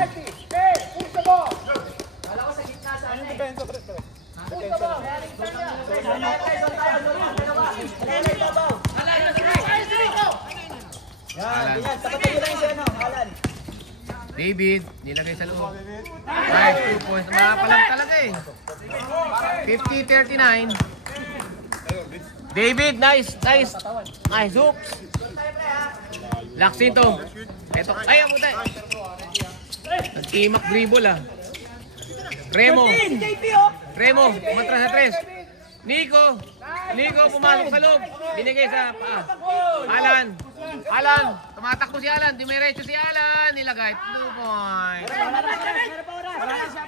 David, nilagay sa loob. Nice, 2 points. Makapalag talaga eh. 50-39. David, nice. Nice, oops. Laksin to. Eto, ay, abutan. Nag-imak dribble ah. Remo, umatras sa 3. Nico, pumasok sa loob. Binigay sa paa. Alan, tumatakbo si Alan. Dumiretso si Alan. Nilagay, 2 points.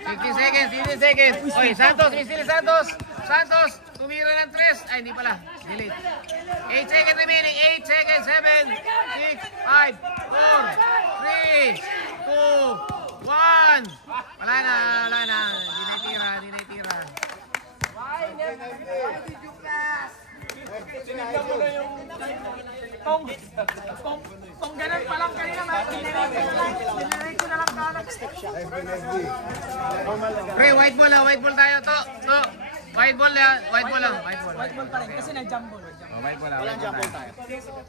15 seconds. Oy, Santos, Mr. Santos, tumira ng 3. Ay, hindi pala. Delete. 8 seconds remaining. 8 seconds. 7, 6, 5, 4, 3, 2, 1. Wala na. Hindi na itira. Sinigyan mo na yung... Kung ganun pa lang kanina, dinirate ko na lang kanan. Pre, white ball tayo to. White ball lang. White ball pa rin, kasi nag-jump ball. White ball lang.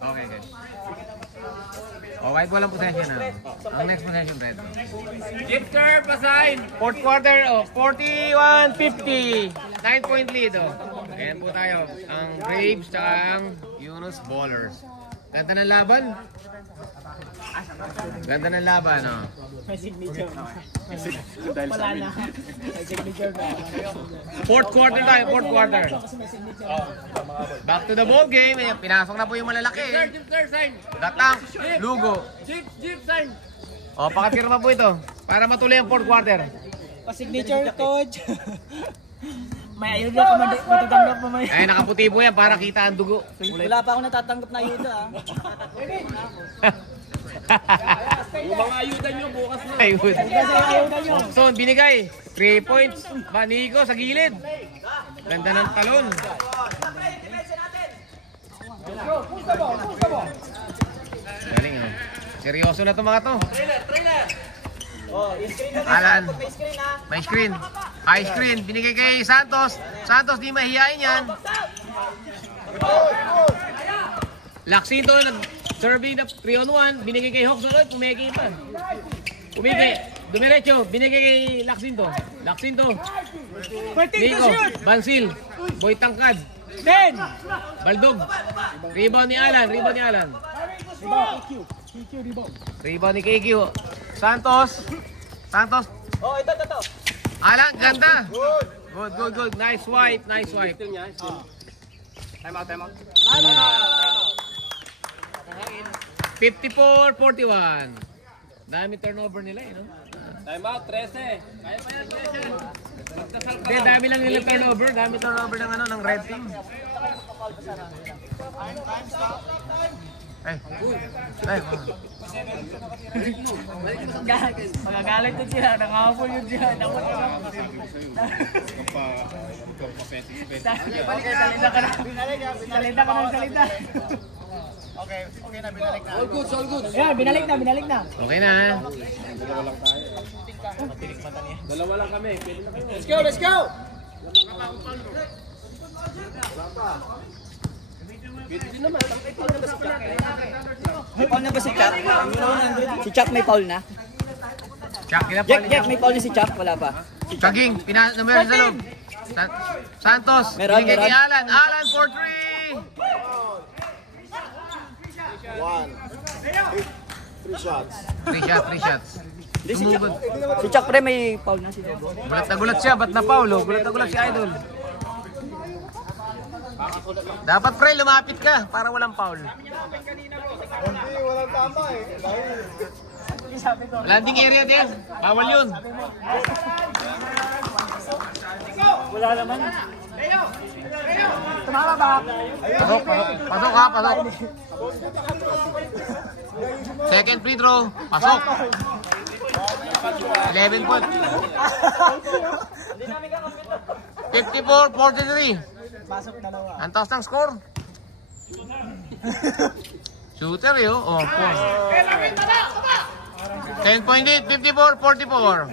Okay. White ball ang possession na. Ang next possession, red. Gifter, pasign. Fourth quarter, 41-50. 9-point lead, Ayan po tayo. Ang Braves tsaka ang Yunus Ballers. Ganda ng laban. May signature. Wala na. May signature na. Fourth quarter. Back to the ball game. Pinasok na po yung malalaki. Datang, Lugo. Jeep sign. Pakapirma po ito para matuloy ang fourth quarter. Pa-signature, coach. May ayuda ka matatanggap mo may. Ay, nakaputi po yan para kita ang dugo. Wala pa ako natatanggap na ayuda. Yung mga ayuda nyo bukas na. Ayuda nyo. So, binigay. 3 points. Nico sa gilid. Ganda ng talon. Galing seryoso na itong mga to. Alan. May screen. High screen. Binigay kay Santos. Santos di mahihain yan. Laksito nag-serving na 3-on-1. Binigay kay Hawks. Pumigay pa. Dumiretso. Binigay kay Laksinto. Nico. Bansil. Boy Tangkad. Baldog. Rebound ni Alan. Rebound ni KQ. Santos. Ito. Alan, ganda. Good. Nice swipe. Time out. 54-41. Dami turnover nila eh, no? Time out, 13. Kaya pa yan, 13. Magdasal ka Hindi, lang. dami lang nila turnover. Dami turnover ng ano, ng red team. Ay. Ay. Magagalit din sila. Nangahapon yun sila. Salita ka na. Salita ka na. Salita. Okay na, binalik na. All good, all good. Ayan, binalik na. Okay na. Dalawa lang kami. Let's go, let's go! May foul na ba si Chuck? Si Chuck may foul na? Chuck, kila Jack, may foul na si Chuck? Wala pa. Chugging, numero sa loob. Santos, Meron, binigay kay meron. Alan. Alan for 3. 3 shots. 3 shots. Hindi, si Chuck. Tumugod. Si Chuck pre may foul na si Debo. Gulat na gulat siya, ba't na Paulo? Gulat na gulat si Idol. Dapat pre, lumapit ka para walang foul. Hindi, walang tama eh. Landing area din. Bawal yun. Wala naman. Tumama ba? Pasok, pasok. Pasok ha, pasok. Second free throw. Pasok. 11 point. 54-43. Ang taas ng score. Shooter yun. Oh, 10 point lead. 54-44.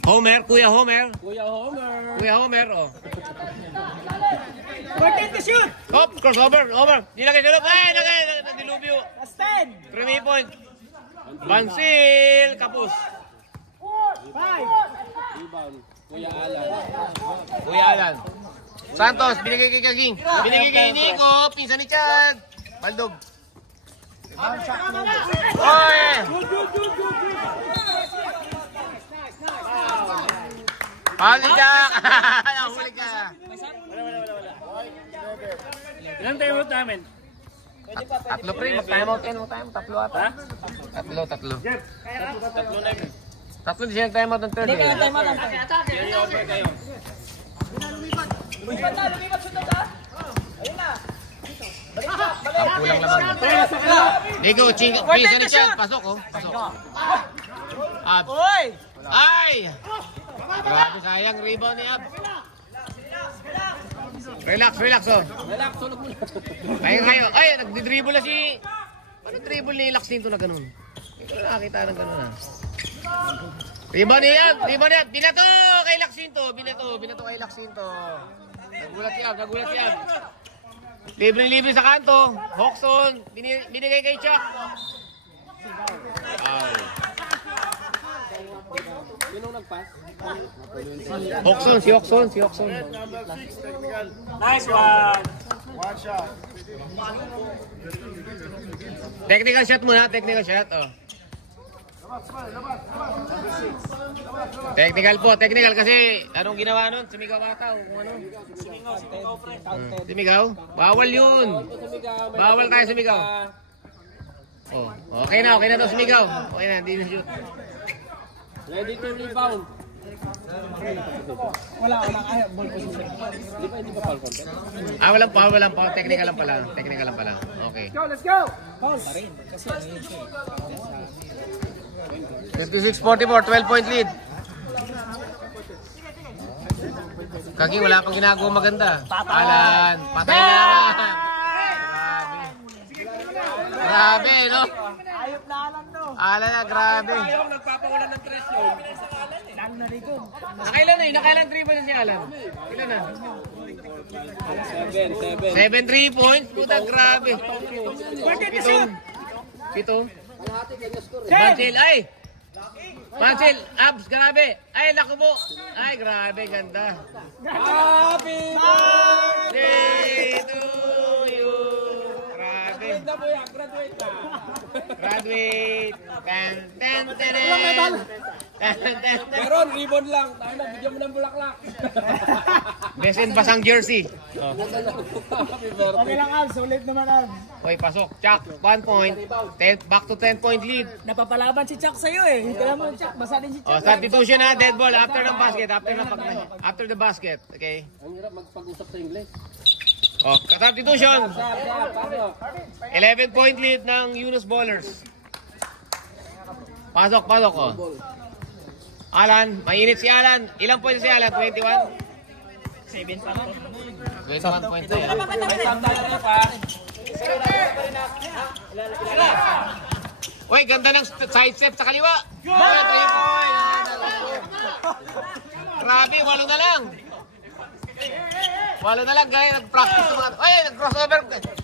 Homer, Kuya Homer. Kuya Homer. Kuya Homer, oh. 14 to shoot. Hop, crossover, over. Nilagay sa loob. Ay, nagdilubyo. Last 10. 3 point. Bansil, kapus. 5. Rebound. Kuya Alan. Kuya Alan. Santos, binigay kay Kaging. Binigay kay Nico, pinsan ni Chad. Baldog. Oy! Pali ka! Nahuli ka. Ilan tayo mo namin? Tatlo pre, mag-timeout yan. Tatlo ata. Tatlo. Tatlo na yun. Tatlo di siya nag-timeout ng third. Hindi ka time out. Carry over kayo. Lumipat shoot na ka. Ayun na. Ang kulang naman. Nico, pinsan ni Chad. Pasok, oh. Pasok. Abs. Oy! Ay! Grabe, sayang rebound ni Abs. Relax, oh. Relax, tulog mo na. Kayo. Ay, nagdi-dribble na si... Ano dribble ni Laxinto na ganun? Hindi ko nakakita ng ganun, ah. Rebound ni Abs. Binato kay Laxinto. Binato kay Laxinto. Nagulat si Abs. Libre sa kanto. Hoxton. Binigay kay Chuck. Ay. Sinong nag-pass? Si Hoxton. Nice one. One shot. Technical shot muna, oh. Technical kasi anong ginawa nun? Sumigaw ata o kung ano? Sumigaw? Bawal yun. Bawal tayo sumigaw. Oh, okay na daw sumigaw. Okay na, hindi na shoot. Ready to rebound. Wala kaya ball position. Hindi ba foul content? Walang foul. Technical lang pala. Okay. Let's go. Foul pa rin kasi 56-44, 12-point lead. Kagi, wala pang ginagawa maganda. Alan, patay na naman. Grabe, no? Ayop na alam to. Alan na, grabe. Ayaw, nagpapawalan ng 3 yun. Lang na rito. Nakailan dribble na si Alan? Ilan na? 7. 7 3 points? Puta, grabe. 7. Bansil, ay! Bansil, Abs, grabe. Ay, naku mo. Ay, grabe, ganda. Happy Day to you. Grabe. Graduate na po yan, graduate na. Graduate. Tan, tan, tan, tan. Tan, tan, tan. Meron, ribbon lang. Tayo na, bigyan mo ng bulaklak. Best in basang jersey. Oh. Okay lang, Al. Sulit naman, Al. Oy, pasok. Chuck, 1 point. Back to 10-point lead. Napapalaban si Chuck sa'yo eh. Kaya mo, Chuck, basa din si Chuck. Oh, substitution na, dead ball after ng basket, after the basket. Okay. Ang hirap magpag-usap sa English. Oh, substitution. 11-point lead ng Yunus Ballers. Pasok oh. Alan, mainit si Alan. Ilang point si Alan? 21? 7 pa. 21 points na yan. Uy, ganda ng side step sa kaliwa. 3 points. Grabe, 8 na lang. 8 na lang, guys. Nag-practice sa mga... Uy, nag-crossover.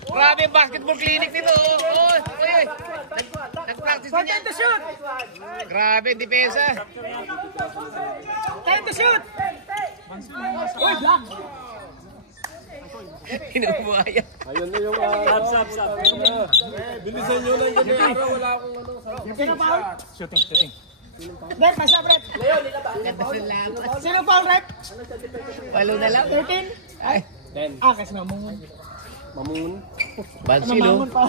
Grabe yung basketball clinic dito. Uy, nag-practice din yan. Time to shoot! Grabe, depensa. Time to shoot! Uy, block! Pinagbuhaya. Ayun na yung... Stop. Bilisan nyo lang dyan yung araw. Wala akong ano. Sino foul? Shooting. Brett, masa Brett. Ganda sa laban. Sino foul, Rep? 8 na lang. 13? Ay, 10. Kasi mamungon. Mamun. Bansil, oh. Mamungon pa.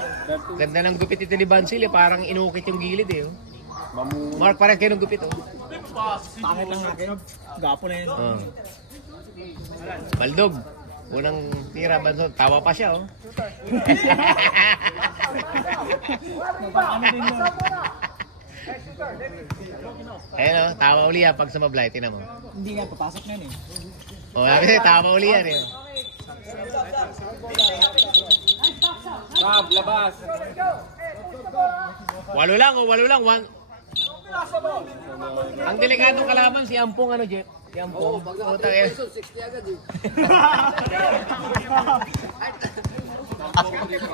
Ganda ng gupit ito ni Bansil, eh. Parang inukit yung gilid, eh. Oh. Mamun. Mark, parang kayo ng gupit, oh. Pangit lang natin. Gapo na yun. Oh. Baldog. Unang tira, Bansil. Tawa pa siya, oh. Ano din yun? Ayun, oh. Tawa uli yan pag sumablay. Tinan mo. Hindi nga, papasok na yun eh. Oh, kasi tawa uli yan, eh. Sab, labas. 8 lang, oh. 8 lang. Ang delikadong kalaban, si Ampong, ano, Jeff? Si Ampong. Utang, eh. 60 agad eh.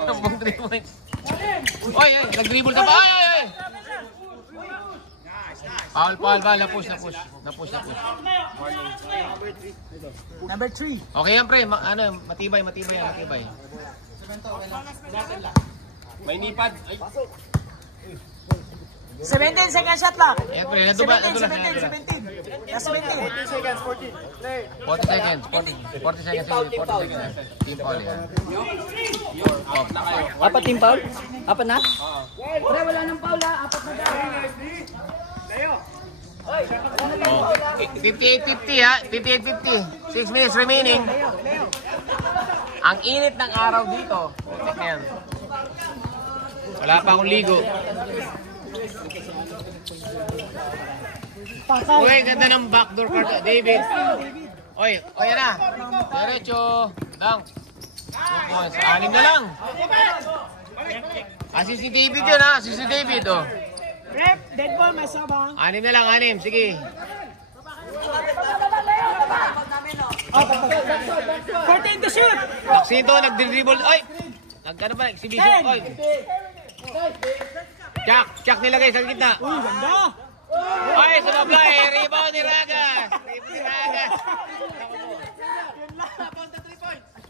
Ampong 3 points. Oy, nag-dribble ka pa. Ay! Foul. Napush. Number 3. Okay yan, pre. Matibay. May nipad. Ay. 17 second shot lang. Ayan, pre. Nadula. 17. Last 17. 40 seconds. 40 seconds. Team foul yan. Apat team foul? Apat na? Pre, wala nang foul ha. Apat na daw. 58-50 ha. 58-50. 6 minutes remaining. Ang init ng araw dito. Ayan. Wala pa akong ligo. Uy, ganda ng backdoor card. David. Oy, yan na. Diretso. Dunk. 2 points. 6 na lang. Assist si David yun ha. Assist si David, oh. Rep, dead ball, may sabang. 6 na lang, 6. Sige. 14 to shoot. Sinto, nag-dribble. Oy! Nagkano ba? Exhibition. Oy! Chuck nilagay sa gitna. Uy, ganda. Oy, sumablay. Rebound ni Ragas.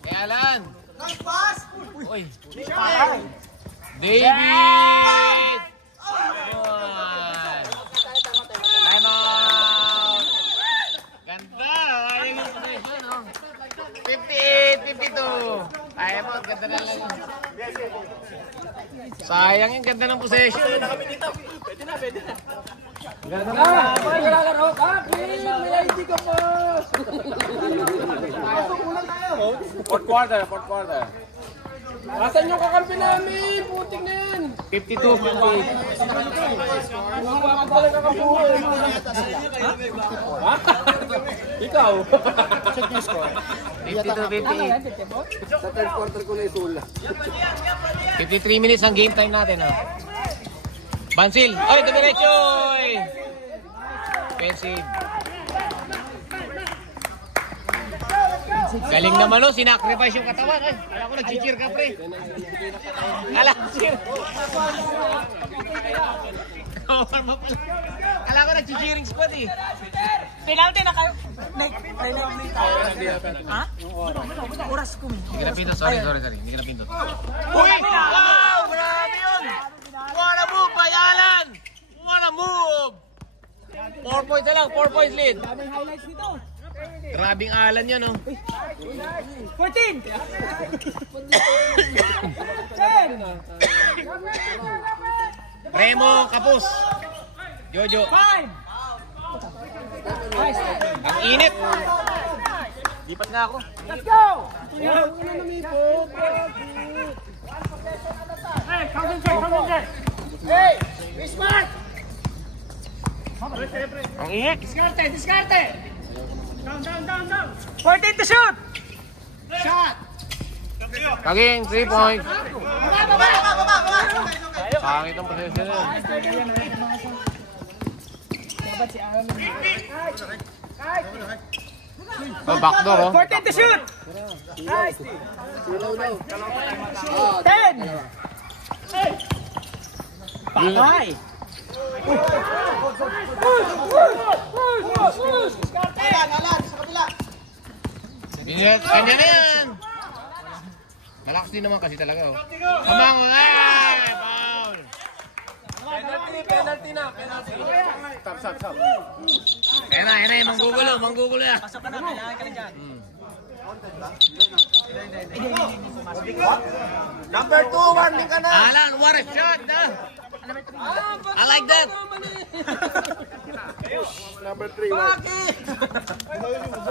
Kaya Alan. Oy. David! Time out! Ganda! Ayun yung possession, no? 58-52. Time out, ganda na lang. Sayang yung ganda ng possession. Pwede na. Ganda na. May ID ka pa. Fourth quarter. Asan yung kakampi namin? Putik na yan. 52-58. Bakit talaga kabuhay? Ha? Ikaw? Check yung score. 52-58. Sa third quarter ko na isula. 53 minutes ang game time natin, ha? Bansil! Oy, dumiretso! Offensive. Galing naman, no? Sinacrifice yung katawan. Ay, kala ko nag-cheer ka, pre. Kala ko nag-cheering squad, eh. Penalty na kayo. Ha? Oras ko. Hindi ka napindot. Sorry. Hindi ka napindot. Uy! Wow! lang, 4 points lead. Daming highlights dito. Grabing Alan yan, oh. 14. 10. Remo Kapus. Jojo. 5. Nice. Ang init. Lipat nga ako. Let's go. Hey, be smart. Ang init. Diskarte. Down. 14 to shoot. Shot. Kaging, 3 points. Baba. Pangit ang possession yun. Dapat si Aaron. Oh, backdoor, oh. 14 to shoot. Nice. 10. Patay. Kanya na yan. Malakas din naman kasi talaga, oh. Kamango, ay! Foul! Penalty na. Stop. Kaya na, manggugulo yan. Pasok ka na, kailangan ka na dyan. Number 2, warning ka na. Alan, what a shot, ah! I like that. Number 3, white.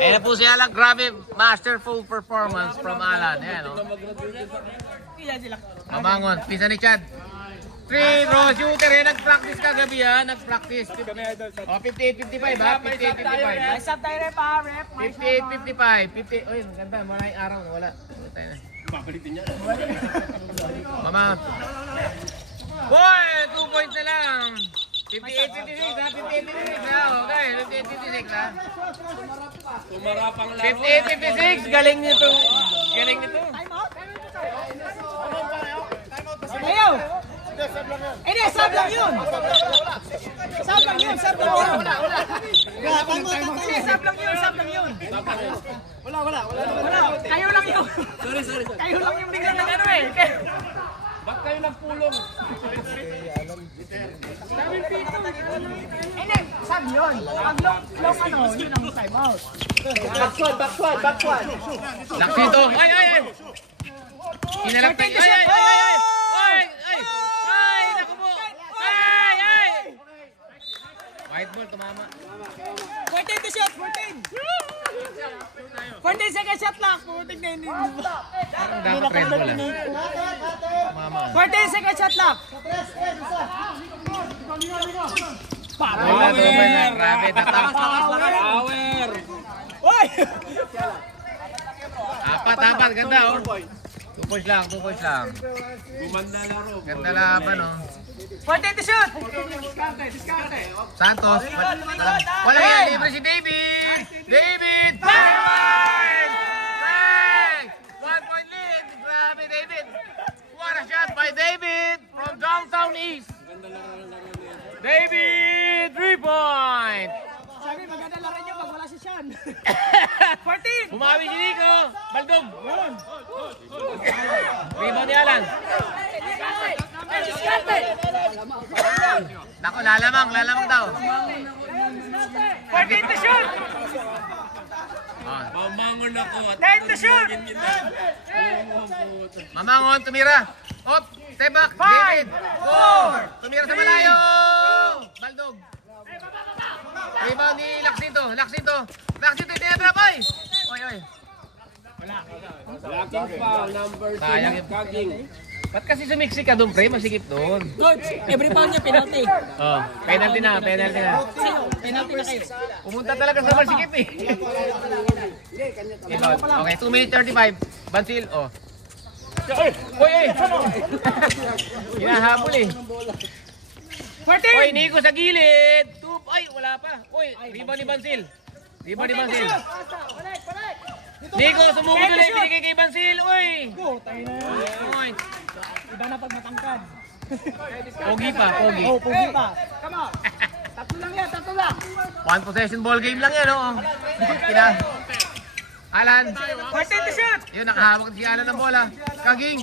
Ayan na po si Alan, grabe, masterful performance from Alan. Ayan, oh. Mamangon, pisa ni Chad. 3, raw shooter, eh, nag-practice kagabi, ha? Nag-practice. Oh, 58-55, ha? 58-55. Stop tayo rep ha, rep. 58-55. Uy, maganda, wala yung araw, wala. Tayo na. Babalitin niya. Mama. Boy, 2 points na lang. 58-56, ha? 58-56, ha? Okay, 58-56, ha? Tumarapang lang. 58-56, galing nito. Galing nito. Ayaw! Hindi, sab lang yun! Sab lang yun! Hindi, sab lang yun! Wala. Kayo lang yun! Sorry. Kayo lang yung biglang ng ano eh! Ba't kayo nagpulong? Hindi, sab yun! Pag long ano, yun ang time out. Backswad. Laksito. Ay! Kinalagtay. Ay! Naku po. Ay! White ball, tumama. 14 to shot, 14! 14 second shot lang, putik na yun. Parang dapat red ball, ah. Tumama. 14 second shot lang! Grabe, tatak. Power. Uy! Apat, ganda, oh. 2 points lang. Gumanda laro. Ganda laban, oh. 14 to shoot! Santos. Wala yan, libre si David. David! Bang! 1 point lead. Grabe, David. What a shot by David from downtown east. David, 3 points. Sabi, maganda laro niyo pag wala si Sean. 14! Bumawi si Nico. Baldog. Rebound ni Alan. Nako, lalamang daw. 14 to shoot! Mamangon ako. 10 to shoot! Mamangon, tumira. Op, step back. David. 4. Tumira sa malayo. Baldog. Rebound ni Laksito, tinatrap, oy. Oy. Lacking pa. Number 2. Sayang yun. Kaging. Ba't kasi sumiksi ka doon, pre? Masikip doon. Coach, every pound niya penalty. Oh, penalty na. Penalty na kayo. Pumunta talaga sa masikip, eh. Okay, 2 minutes 35. Bansil, oh. Oy! Hinahabol, eh. 14! Oy, Nico sa gilid. Ay, wala pa. Oy, rebound ni Bansil. Nico, sumugod ulit. Binigay kay Bansil. Oy! Oy! Iba na pag matangkad. Pogi pa. Oh, pugi pa. Come on. Tatlo lang. 1 possession ball game lang yan, oh. Alan. 14 to shoot! Yun, nakahawak si Alan ng bola. Kaging.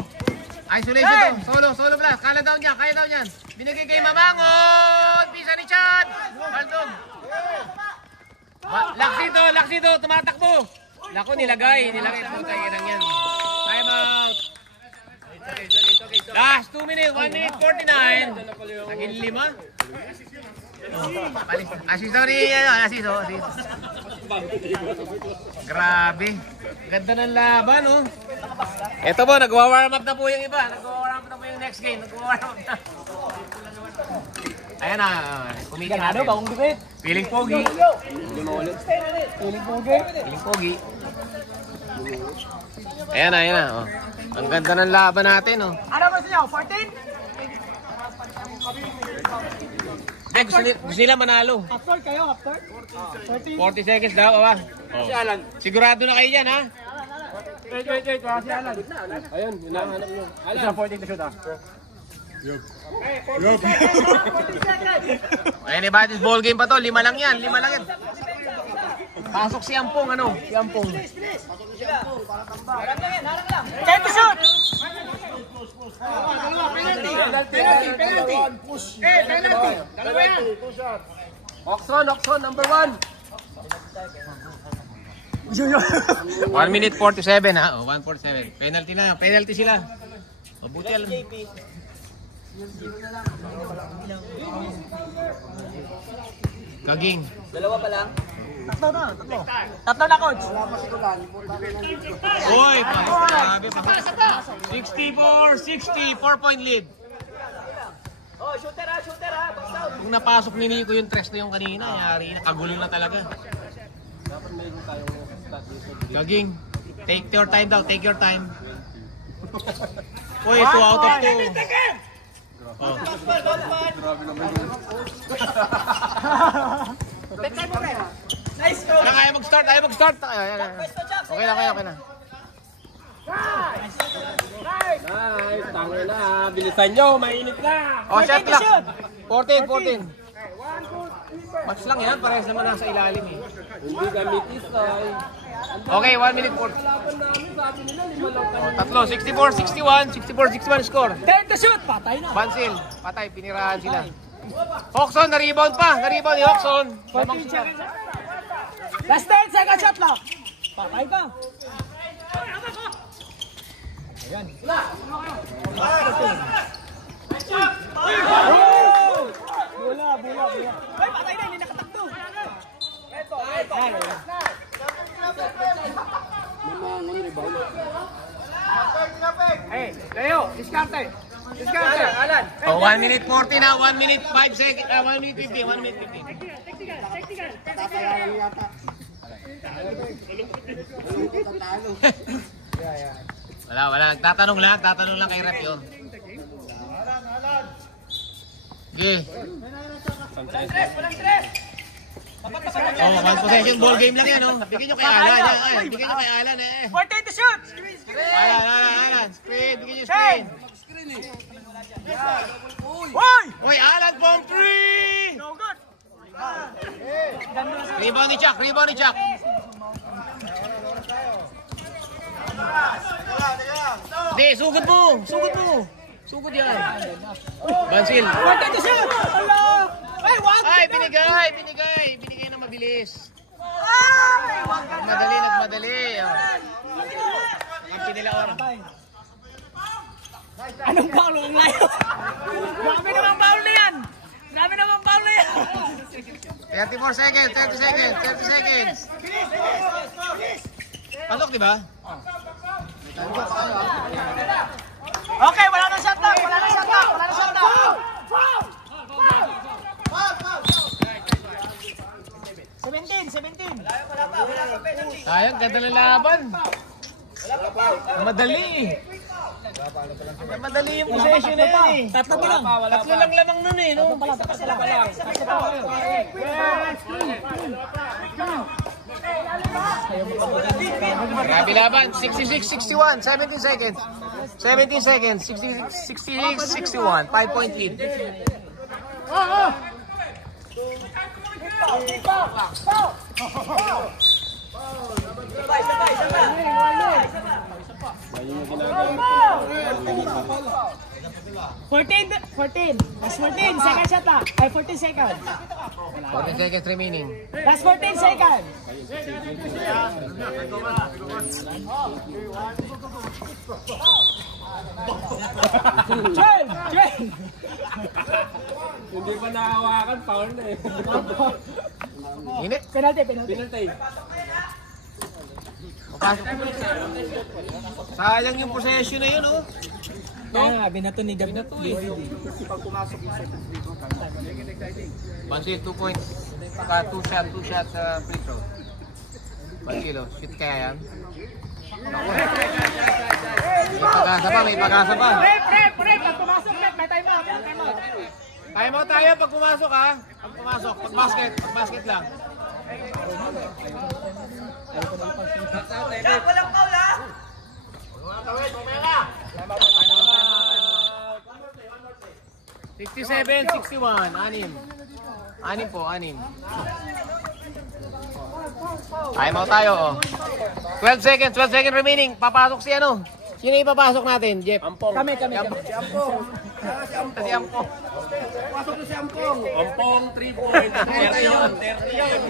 Isolation to. Solo blast. Kaya daw niyan. Binigay kay Mamangon. Pisa ni Chad. Baldog. Laksito, tumatakbo. Lako, nilagay po tayo ng yan. Time out. Last 2 minutes, 1 minute 49. Naging 5. Asis, sorry, asis. Grabe. Ganda ng laban, oh. Ito po, nagwa-warm up na po yung iba. Nagwa-warm up na po yung next game. Nagwa-warm up na. Ayan na, kumiti natin. Bagong gupit. Feeling pogi. Feeling pogi. Ayan na, oh. Ang ganda ng laban natin, oh. Ano ba siya? 14? Hindi, gusto nila manalo. After kayo, after? 40 seconds daw, awa. Si Alan. Sigurado na kayo dyan, ha? Wait. Si Alan. Ayun, hinahanap nyo. Alan. 14 to shoot, ha? Anybody's ball game pa to. 5 lang yan. Pasok si Ampong, ano? Si Ampong. 10 to shoot! Penalty. Dalawa yan. Oxon, number 1. 1 minute 47, ha? Oh, 1:47. Penalty na. Penalty sila. Mabuti alam. Kaging. Dalawa pa lang. Tatlo na, coach. Uy, grabe. 64-60, 4-point lead. Oh, shooter ha. Kung napasok ni Nico yung tres na yung kanina, yari na, kagulo na talaga. Kaging, take your time daw, take your time. Uy, 2 out of 2. Oh. Nice go. Ayaw mag-start. Okay na. Nice, tangin na. Bilisan nyo, mainit na. Oh, shot clock. 14. Match lang yan, parehas naman nasa ilalim eh. Hindi gamit isay. Okay, 1 minute 4. Tatlo, 64-61 score. 10 to shoot. Patay na. Bansil, patay, pinirahan sila. Hoxon, na-rebound ni Hoxon. 14 seconds. Last 10 seconds shot lang. Patay ka. Ayan. Bola. Ay, patay na, hindi nakatakto. Eto. Hey, Leo, diskarte. Alan. Oh, 1 minute 40 na, 1 minute 5 seconds, 1 minute 50, 1 minute 50. Wala. Tatanong lang kay Rep yun. Okay. Oh, 1 possession ball game lang yan, oh. Bigyan nyo kay Alan, 14 to shoot. Alan, screen, bigyan nyo screen. Uy, Alan pong 3! No good. Rebound ni Chuck. Hindi, sugod mo. Sugod yan. Bansil. 14 to shoot. Ay, binigay na mabilis. Nagmadali. Kampi nila oras. Anong foul ang layo? Grabe naman foul na yan. 34 seconds, 30 seconds. Pasok, di ba? Okay, wala na shot clock. 17. Sayang, ganda ng laban. Madali yung possession na yan eh. Tatlo lang lamang nun eh, no? Grabe laban, 66-61, 17 seconds. 66-61, 5-point lead. 14. Last 14. Second shot clock. Ay, 14 seconds. 40 seconds remaining. Last 14 seconds. Joel! Hindi pa nakahawakan, foul na eh. Init. Penalty. Pinantay. Sayang yung possession na yun, oh. Kaya nga, binato ni David. Pansit, 2 points. Saka 2 shots sa free throw. 1 kilo. Shoot kaya yan. May pag-asa pa. Pre, pag pumasok, may time out. Time out tayo pag pumasok, ha? Pag pumasok, pag basket lang. Jack, walang foul ha? 67, 61, 6. 6 po, 6. Time out tayo, oh. 12 seconds remaining. Papasok si ano? Sino yung ipapasok natin, Jeff? Ampong. Kami. Si Ampong. Si Ampong. Pasok na si Ampong. Ampong, 3 points. 30 yun.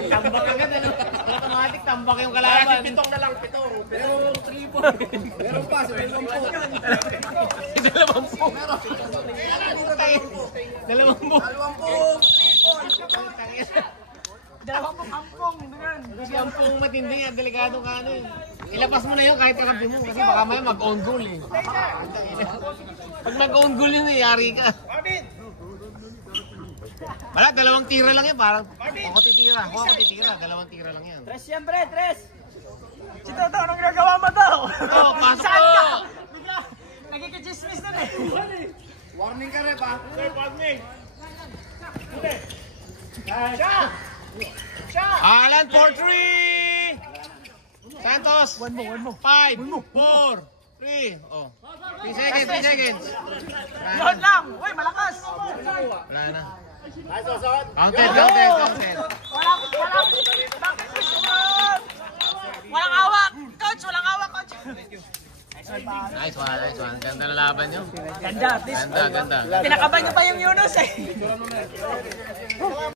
Tambak agad, ano? Automatic, tambak yung kalaban. Pitong na lang, pitong. Pero 3 points. Meron pa, si Ampong. Dalawang pong. Dalawang pong. Dalawang ampong. Si Ampong matindi, delikado ka ano eh. Ilabas mo na yun kahit kakampi mo kasi baka may mag-own goal eh. Pag mag-own goal yun, yari ka. Wala, 2 tira lang yan. Parang ako titira. Dalawang tira lang yan. Tres yan, pre, tres. Si Toto, anong ginagawa mo to? Oh, pasok Saan ko! ka? Bigla, nagkikichismis na eh. Warning ka rin pa. Alan for 3! Santos! 1 mo. 5, 4, 3. Oh. 3 seconds. Yun lang. Uy, malakas. Wala na. Nice, Osot. Counted. Walang awak. Coach, walang awak, coach. Nice one. Ganda na laban nyo. Ganda, at least. Ganda. Pinakaban niyo pa yung Yunus eh.